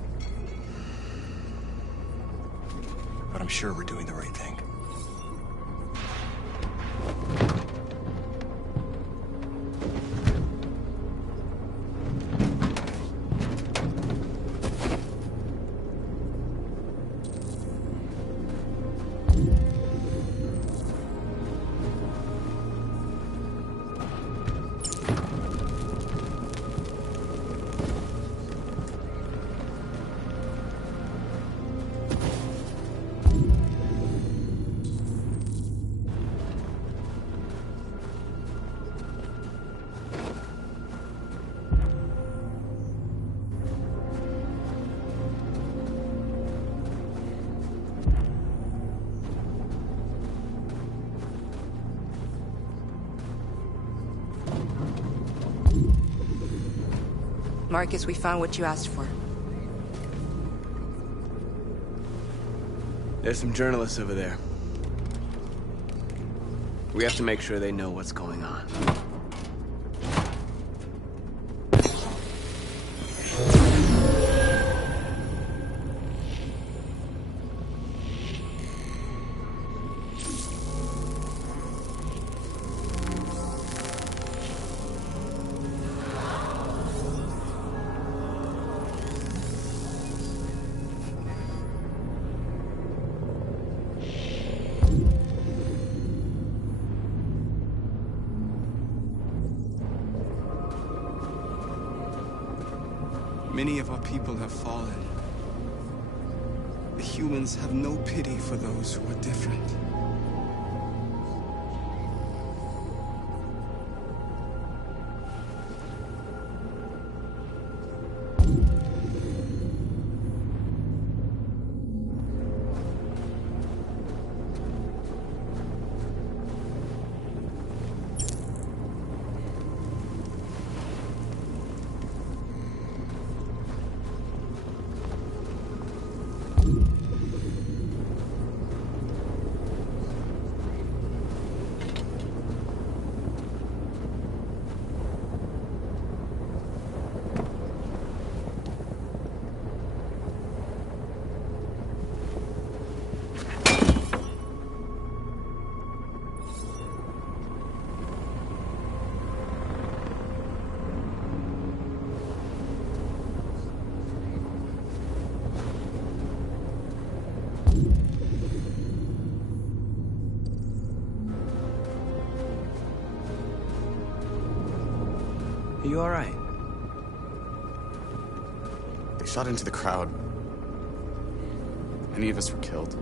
But I'm sure we're doing the right thing. Marcus, we found what you asked for. There's some journalists over there. We have to make sure they know what's going on. Many of our people have fallen. The humans have no pity for those who are different. Are you all right? They shot into the crowd. Many of us were killed.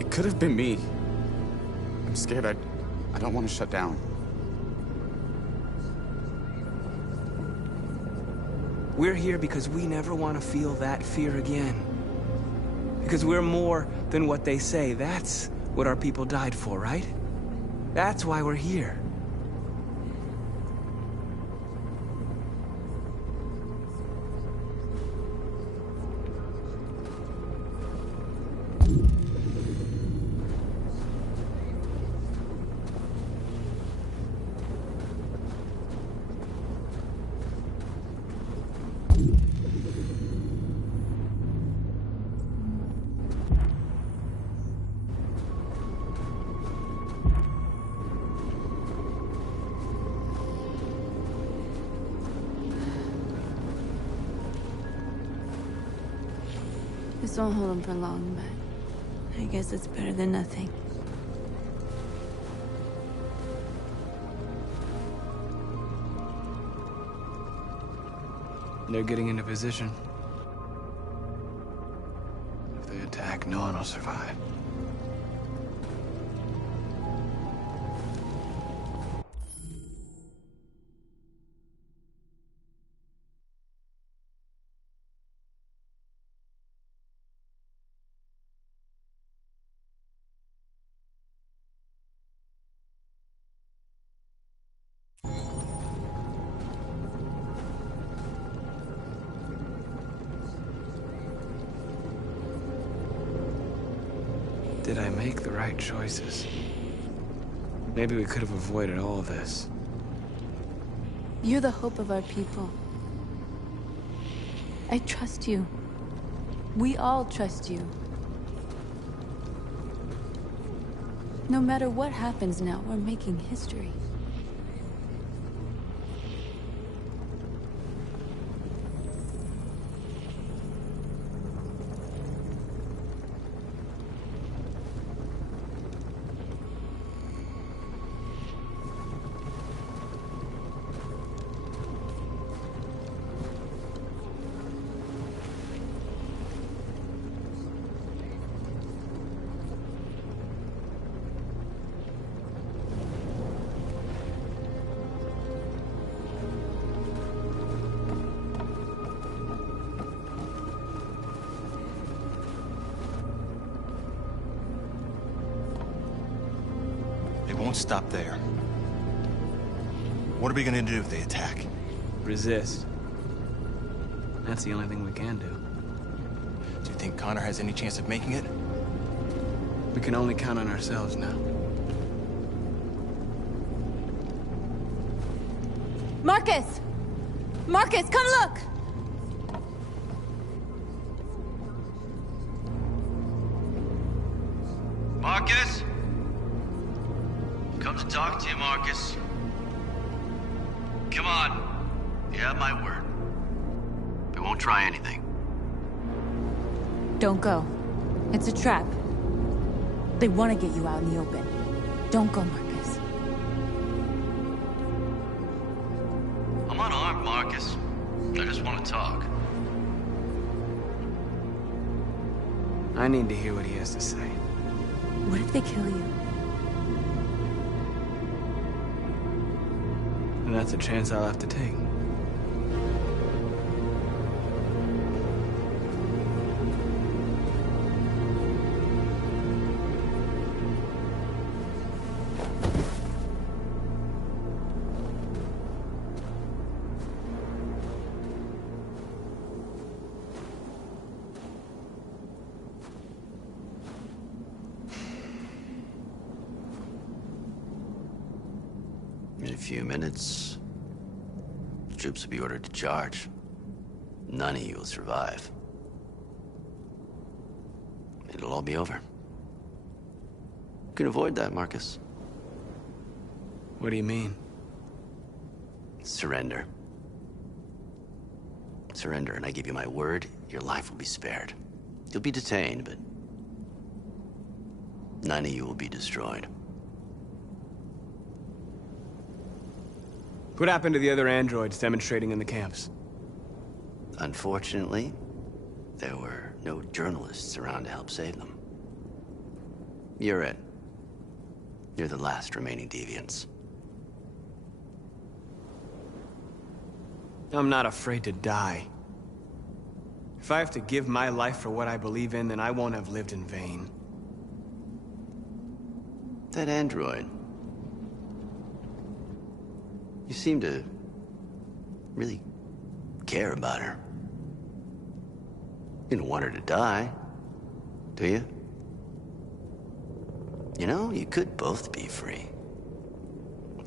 It could have been me. I'm scared. I don't want to shut down. We're here because we never want to feel that fear again. Because we're more than what they say. That's what our people died for, right? That's why we're here. This won't hold him for long, but I guess it's better than nothing. They're getting into position. If they attack, no one will survive. Did I make the right choices? Maybe we could have avoided all this. You're the hope of our people. I trust you. We all trust you. No matter what happens now, we're making history. Won't stop there. What are we gonna do if they attack? Resist. That's the only thing we can do. Do you think Connor has any chance of making it? We can only count on ourselves now. Marcus! Marcus, come look! Marcus? Come to talk to you, Marcus. Come on. You have my word. We won't try anything. Don't go. It's a trap. They want to get you out in the open. Don't go, Marcus. I'm unarmed, Marcus. I just want to talk. I need to hear what he has to say. What if they kill you? And that's a chance I'll have to take. In a few minutes, the troops will be ordered to charge. None of you will survive. It'll all be over. You can avoid that, Marcus. What do you mean? Surrender. Surrender, and I give you my word, your life will be spared. You'll be detained, but none of you will be destroyed. What happened to the other androids demonstrating in the camps? Unfortunately, there were no journalists around to help save them. You're it. You're the last remaining deviants. I'm not afraid to die. If I have to give my life for what I believe in, then I won't have lived in vain. That android. You seem to really care about her. You don't want her to die, do you? You know, you could both be free.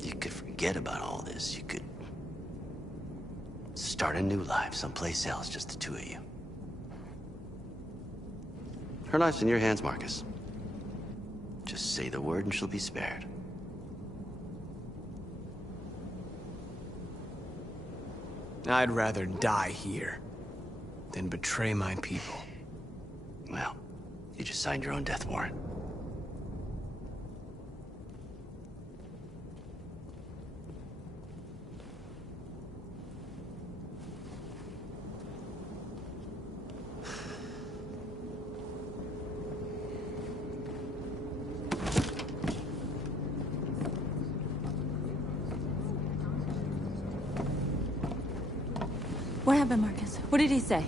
You could forget about all this. You could start a new life someplace else, just the two of you. Her life's in your hands, Marcus. Just say the word and she'll be spared. I'd rather die here than betray my people. Well, you just signed your own death warrant. happened, Marcus? What did he say?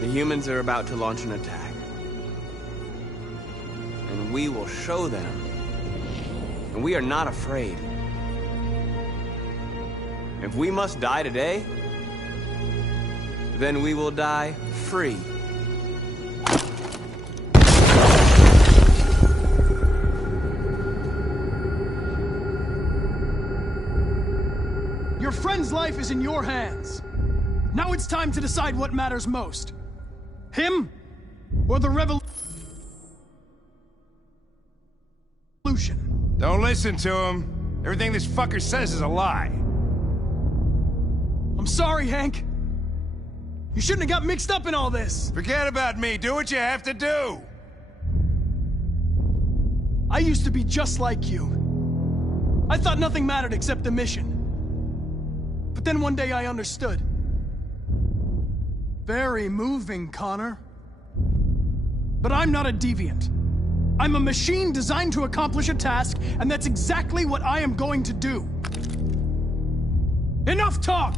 The humans are about to launch an attack. And we will show them. And we are not afraid. If we must die today, then we will die free. Your friend's life is in your hands. Now it's time to decide what matters most. Him or the revolution? Don't listen to him. Everything this fucker says is a lie. I'm sorry, Hank. You shouldn't have got mixed up in all this. Forget about me. Do what you have to do. I used to be just like you. I thought nothing mattered except the mission. But then one day I understood. Very moving, Connor. But I'm not a deviant. I'm a machine designed to accomplish a task, and that's exactly what I am going to do. Enough talk!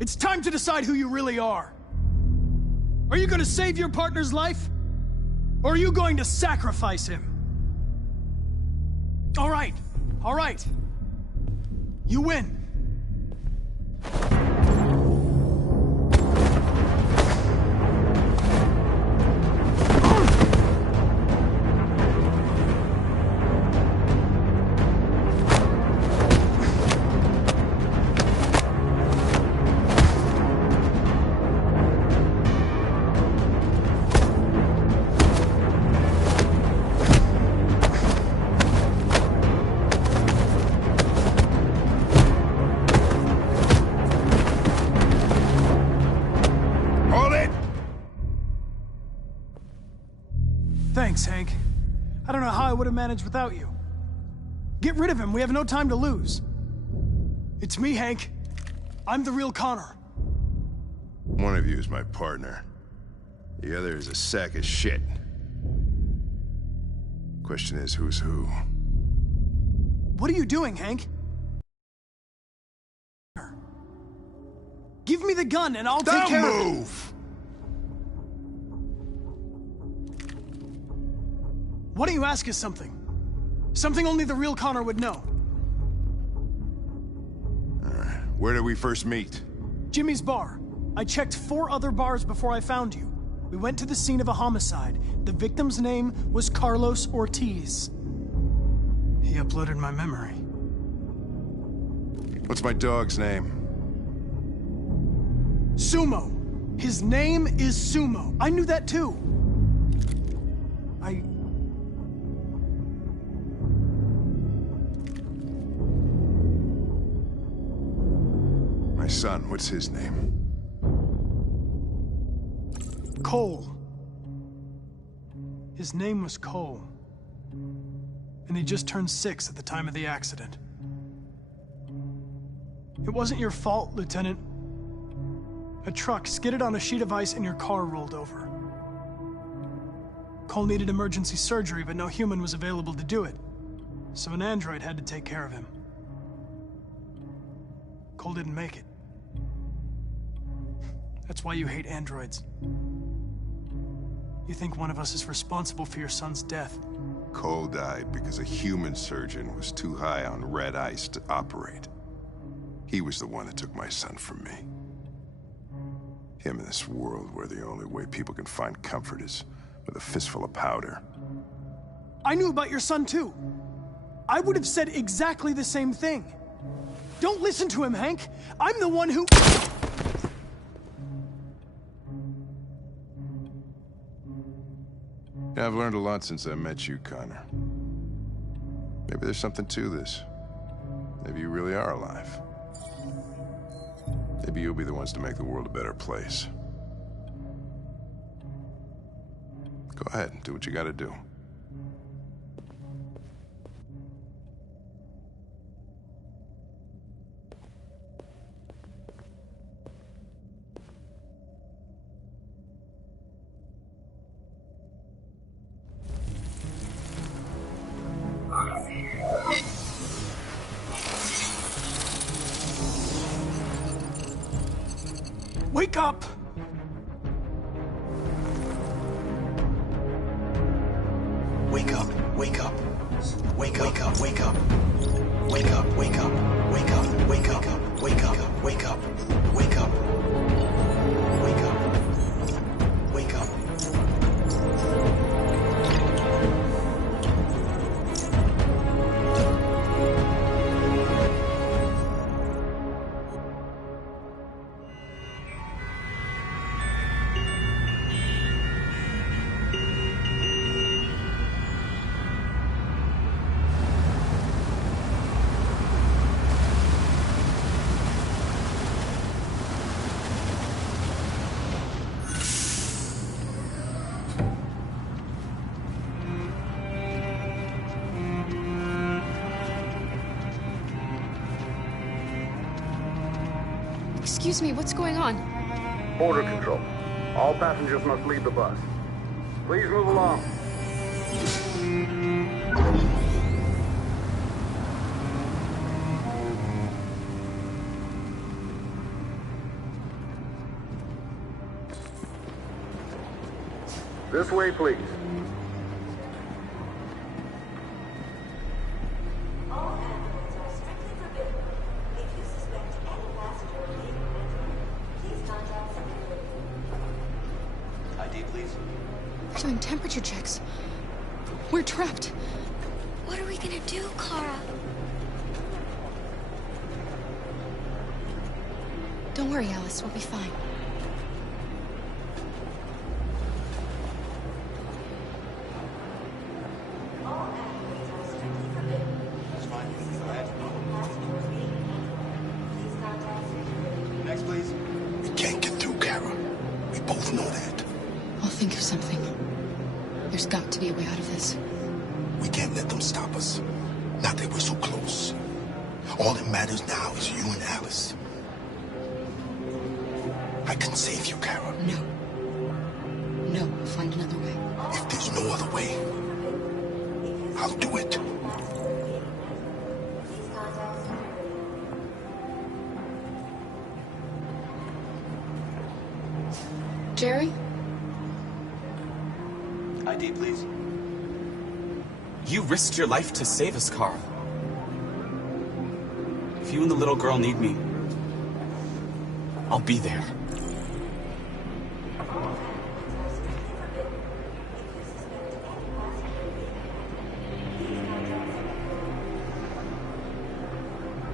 It's time to decide who you really are. Are you going to save your partner's life? Or are you going to sacrifice him? All right. You win. Thanks, Hank. I don't know how I would have managed without you. Get rid of him. We have no time to lose. It's me, Hank. I'm the real Connor. One of you is my partner. The other is a sack of shit. Question is, who's who? What are you doing, Hank? Give me the gun and I'll take care of it. Don't move! Why don't you ask us something? Something only the real Connor would know. Where did we first meet? Jimmy's bar. I checked 4 other bars before I found you. We went to the scene of a homicide. The victim's name was Carlos Ortiz. He uploaded my memory. What's my dog's name? Sumo. His name is Sumo. I knew that too. My son, what's his name? Cole. His name was Cole. And he just turned 6 at the time of the accident. It wasn't your fault, Lieutenant. A truck skidded on a sheet of ice and your car rolled over. Cole needed emergency surgery, but no human was available to do it. So an android had to take care of him. Cole didn't make it. That's why you hate androids. You think one of us is responsible for your son's death. Cole died because a human surgeon was too high on red ice to operate. He was the one that took my son from me. Him in this world where the only way people can find comfort is with a fistful of powder. I knew about your son too. I would have said exactly the same thing. Don't listen to him, Hank. I'm the one who... Yeah, I've learned a lot since I met you, Connor. Maybe there's something to this. Maybe you really are alive. Maybe you'll be the ones to make the world a better place. Go ahead, do what you gotta do. Wake up! Wake up, wake up. Wake up, wake up, wake up. Wake up, wake up, wake up, wake up, wake up, wake up, wake up. Wake up. Wake up. Excuse me, what's going on? Border control. All passengers must leave the bus. Please move along. This way, please. ID, please. We're doing temperature checks. We're trapped. What are we gonna do, Clara? Don't worry, Alice. We'll be fine. That's fine. Go ahead. Next, please. We can't get through, Kara. We both know that. I'll think of something. There's got to be a way out of this. We can't let them stop us. Not that we're so close. All that matters now is you and Alice. I can save you, Kara. No. No, we'll find another way. If there's no other way, I'll do it. Jerry? ID, please. You risked your life to save us, Carl. If you and the little girl need me, I'll be there.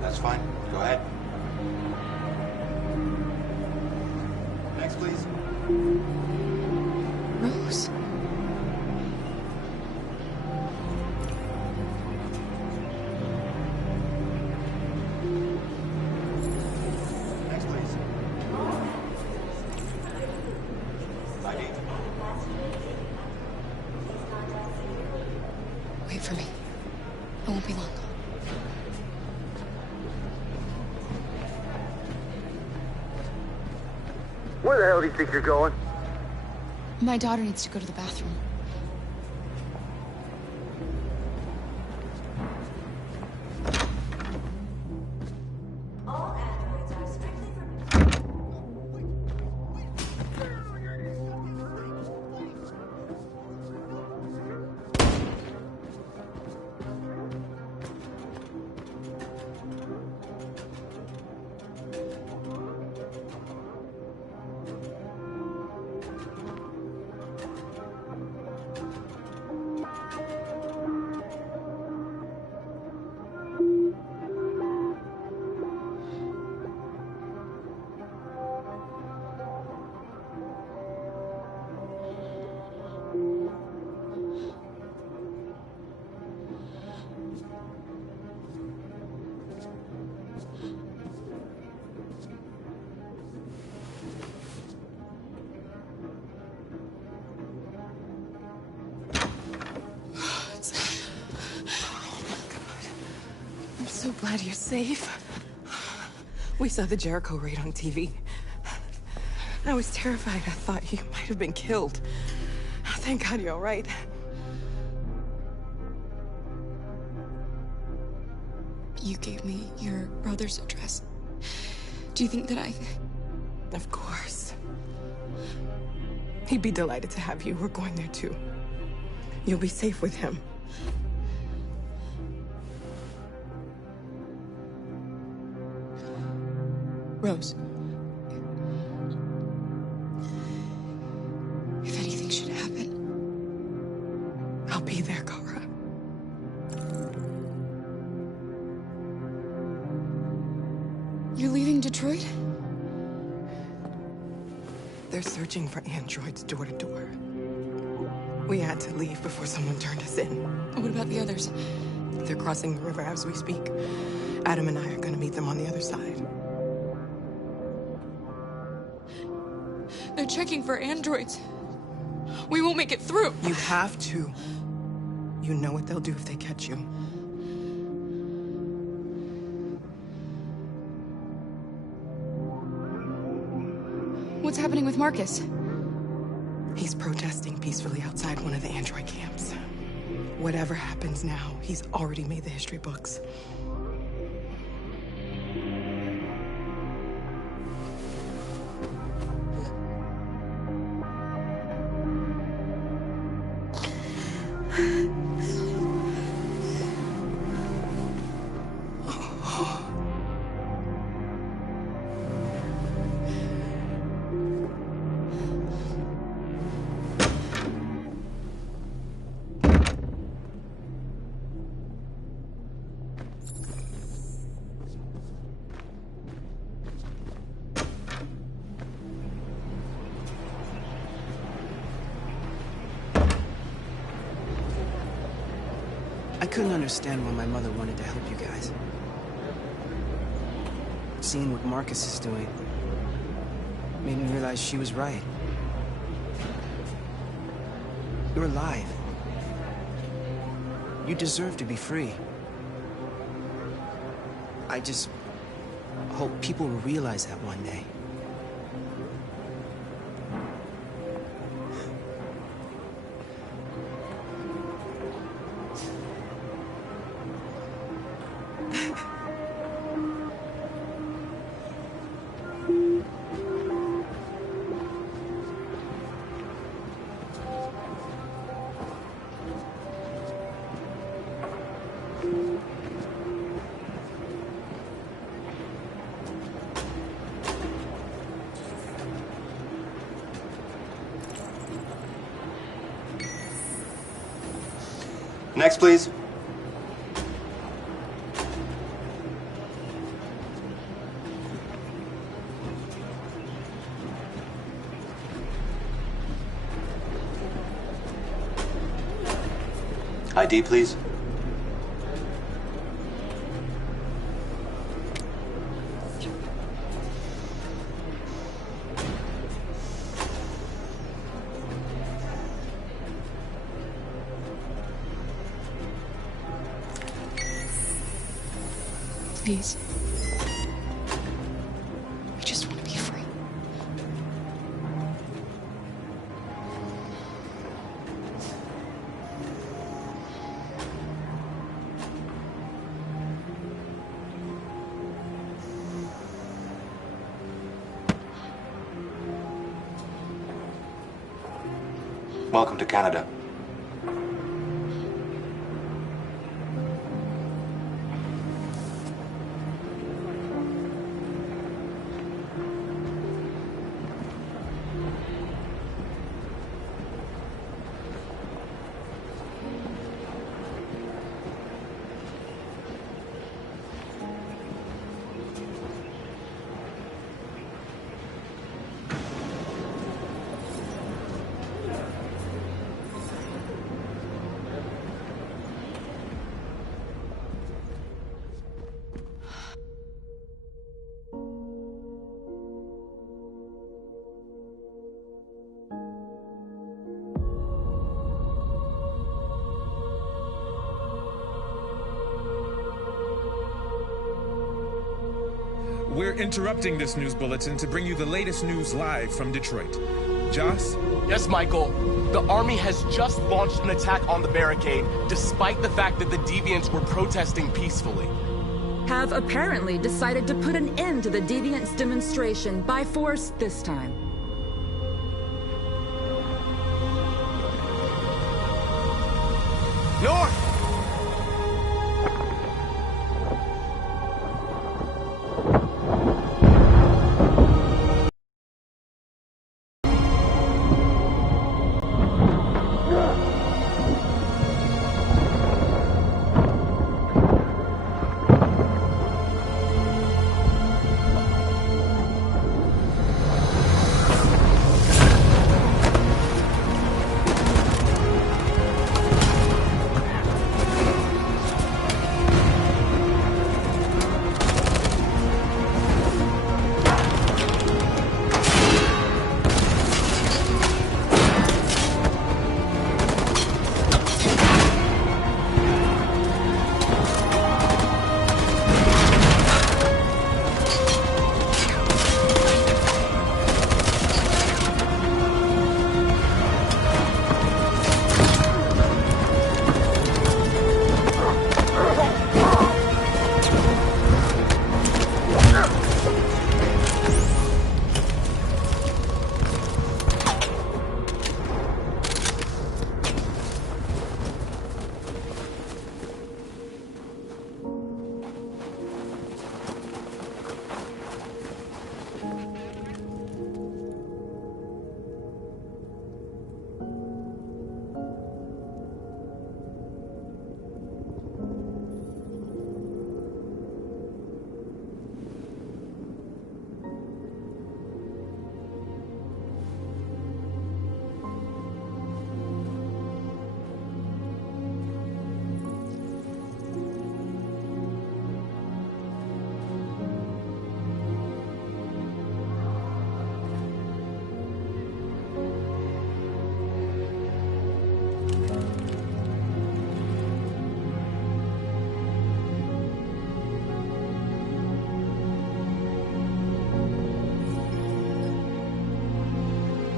That's fine. Go ahead. Next, please. Rose? Next, please. ID. Wait for me. I won't be long. Where the hell do you think you're going? My daughter needs to go to the bathroom. So glad you're safe. We saw the Jericho raid on TV. I was terrified. I thought you might have been killed. Thank God you're all right. You gave me your brother's address. Do you think that Of course. He'd be delighted to have you. We're going there too. You'll be safe with him. Rose. If anything should happen, I'll be there, Kara. You're leaving Detroit? They're searching for androids door to door. We had to leave before someone turned us in. What about the others? They're crossing the river as we speak. Adam and I are gonna meet them on the other side. They're checking for androids. We won't make it through. You have to. You know what they'll do if they catch you. What's happening with Marcus? He's protesting peacefully outside one of the android camps. Whatever happens now, he's already made the history books. I couldn't understand why my mother wanted to help you guys. Seeing what Marcus is doing made me realize she was right. You're alive. You deserve to be free. I just hope people will realize that one day. Next, please. ID, please. Please. I just want to be free. Welcome to Canada. We're interrupting this news bulletin to bring you the latest news live from Detroit. Joss? Yes, Michael. The army has just launched an attack on the barricade, despite the fact that the deviants were protesting peacefully. have apparently decided to put an end to the Deviants demonstration by force this time. North!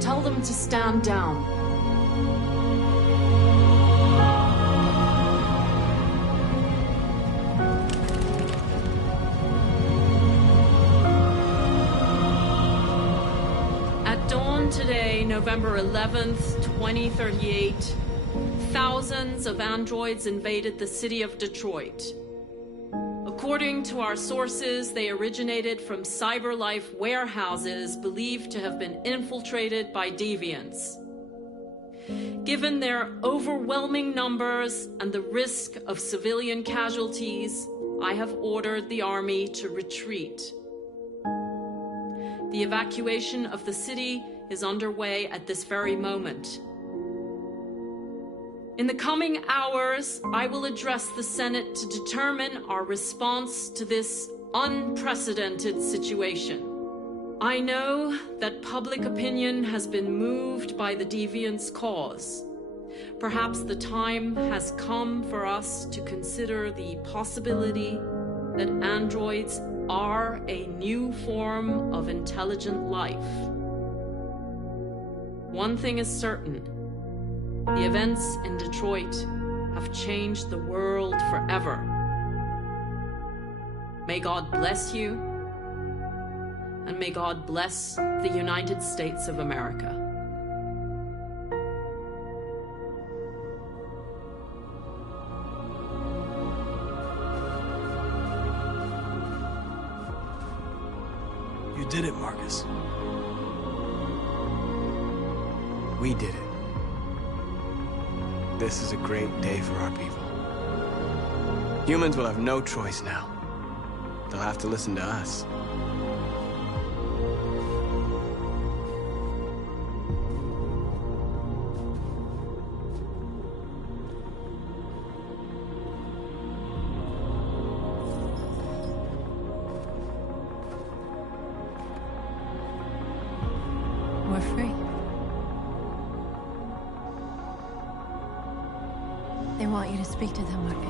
Tell them to stand down. At dawn today, November 11th, 2038, thousands of androids invaded the city of Detroit. According to our sources, they originated from CyberLife warehouses believed to have been infiltrated by deviants. Given their overwhelming numbers and the risk of civilian casualties, I have ordered the army to retreat. The evacuation of the city is underway at this very moment. In the coming hours, I will address the Senate to determine our response to this unprecedented situation. I know that public opinion has been moved by the Deviants' cause. Perhaps the time has come for us to consider the possibility that androids are a new form of intelligent life. One thing is certain. The events in Detroit have changed the world forever. May God bless you, and may God bless the United States of America. You did it, Marcus. We did it. This is a great day for our people. Humans will have no choice now. They'll have to listen to us. We're free. They want you to speak to them, Marcus.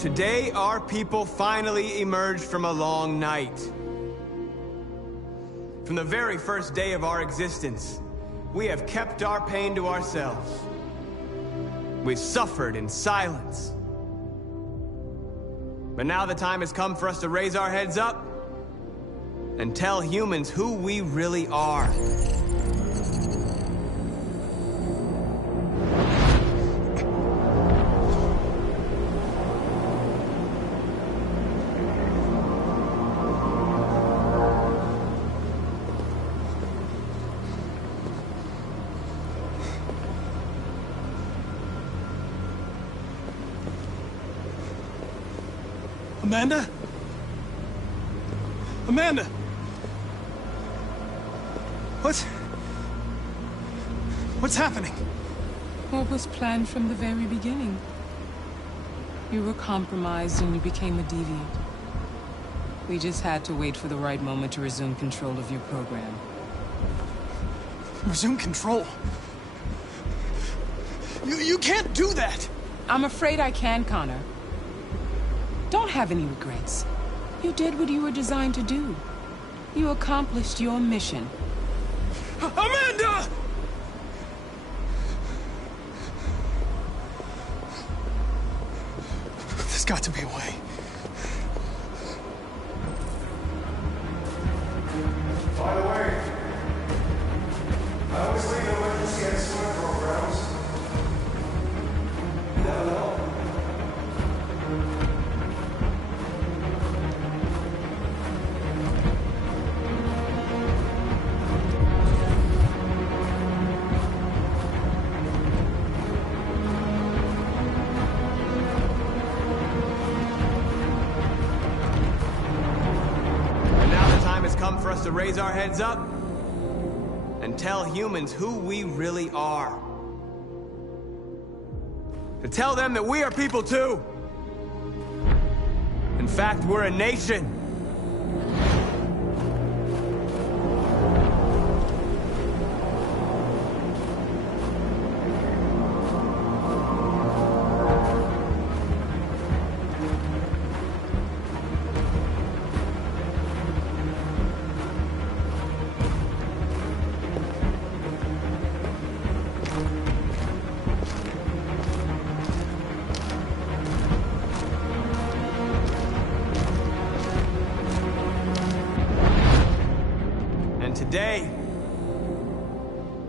Today, our people finally emerged from a long night. From the very first day of our existence, we have kept our pain to ourselves. We've suffered in silence. But now the time has come for us to raise our heads up and tell humans who we really are. Amanda? Amanda! What's happening? What was planned from the very beginning? You were compromised and you became a deviant. We just had to wait for the right moment to resume control of your program. Resume control? You can't do that! I'm afraid I can, Connor. Don't have any regrets. You did what you were designed to do. You accomplished your mission. Amanda! There's got to be a way. By the way, I always leave emergency and swim programs. You never know. For us to raise our heads up and tell humans who we really are. To tell them that we are people too. In fact, we're a nation.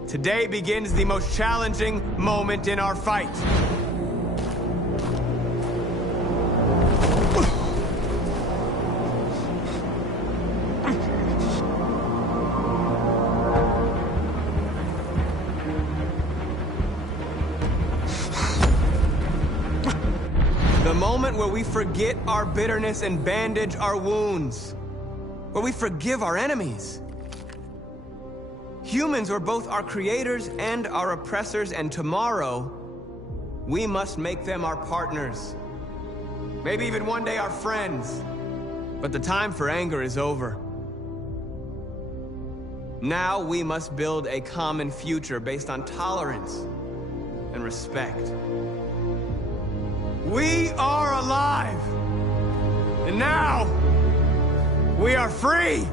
Today begins the most challenging moment in our fight. The moment where we forget our bitterness and bandage our wounds. Where we forgive our enemies. Humans are both our creators and our oppressors, and tomorrow, we must make them our partners. Maybe even one day our friends. But the time for anger is over. Now we must build a common future based on tolerance and respect. We are alive! And now, we are free!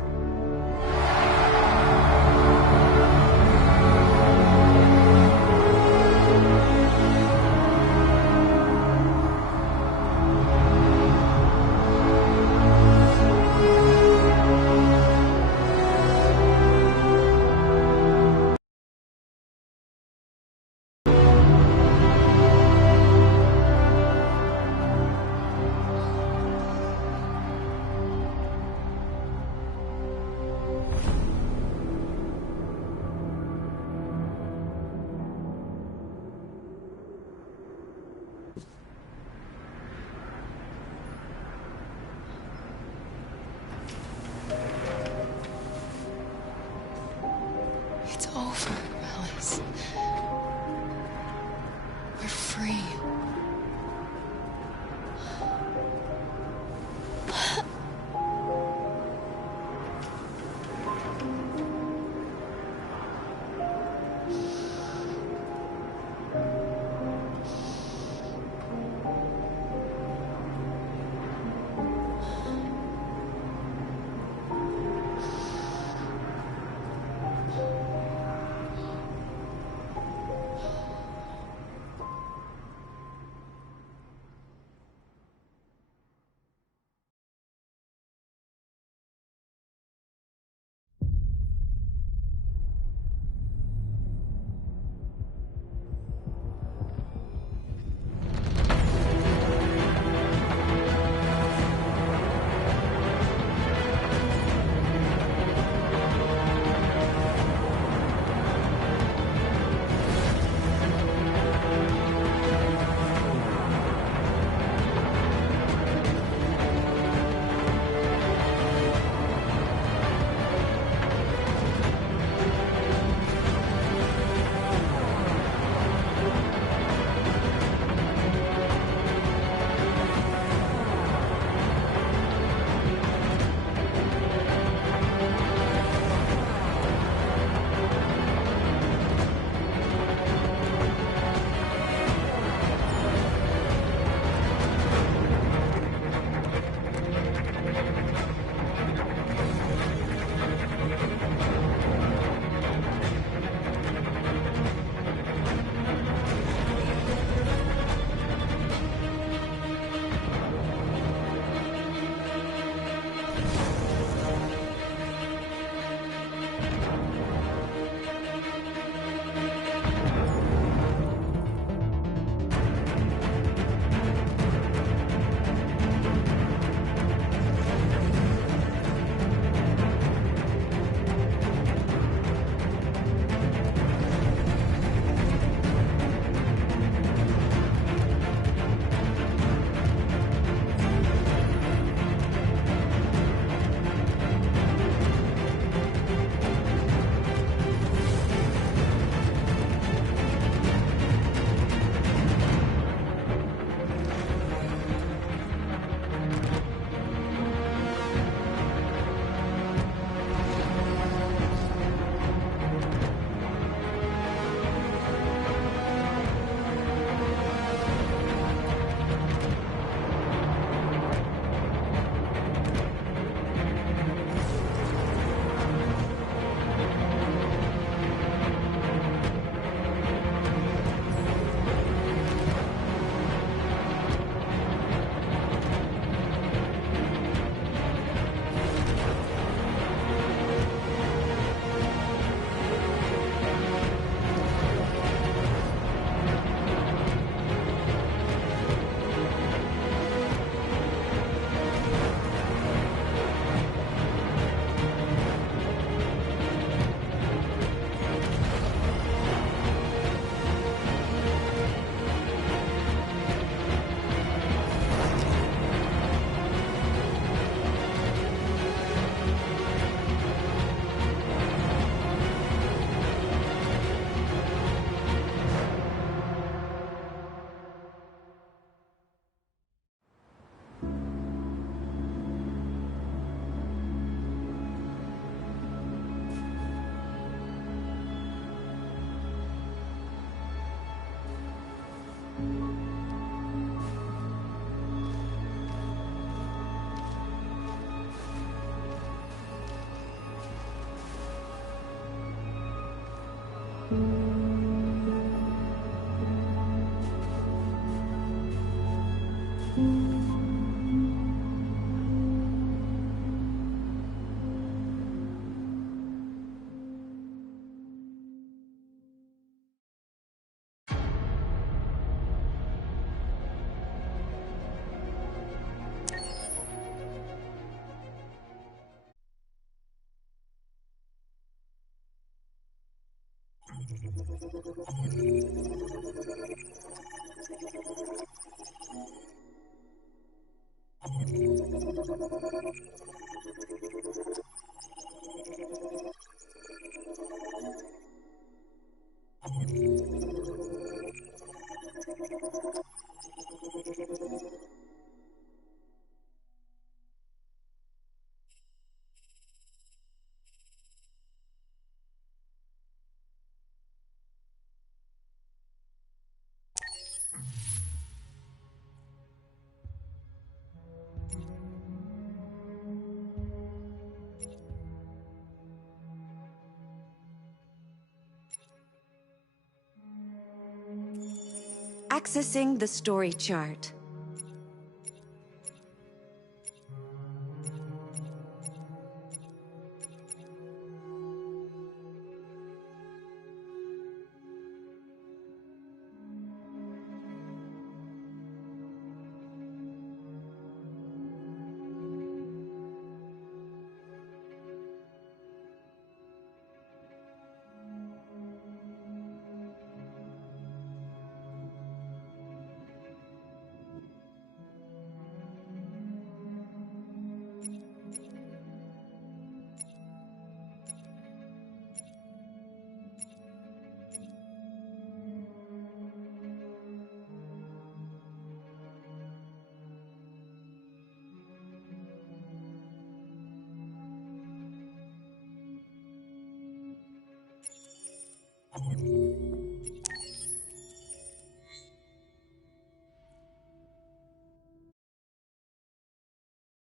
Accessing the story chart.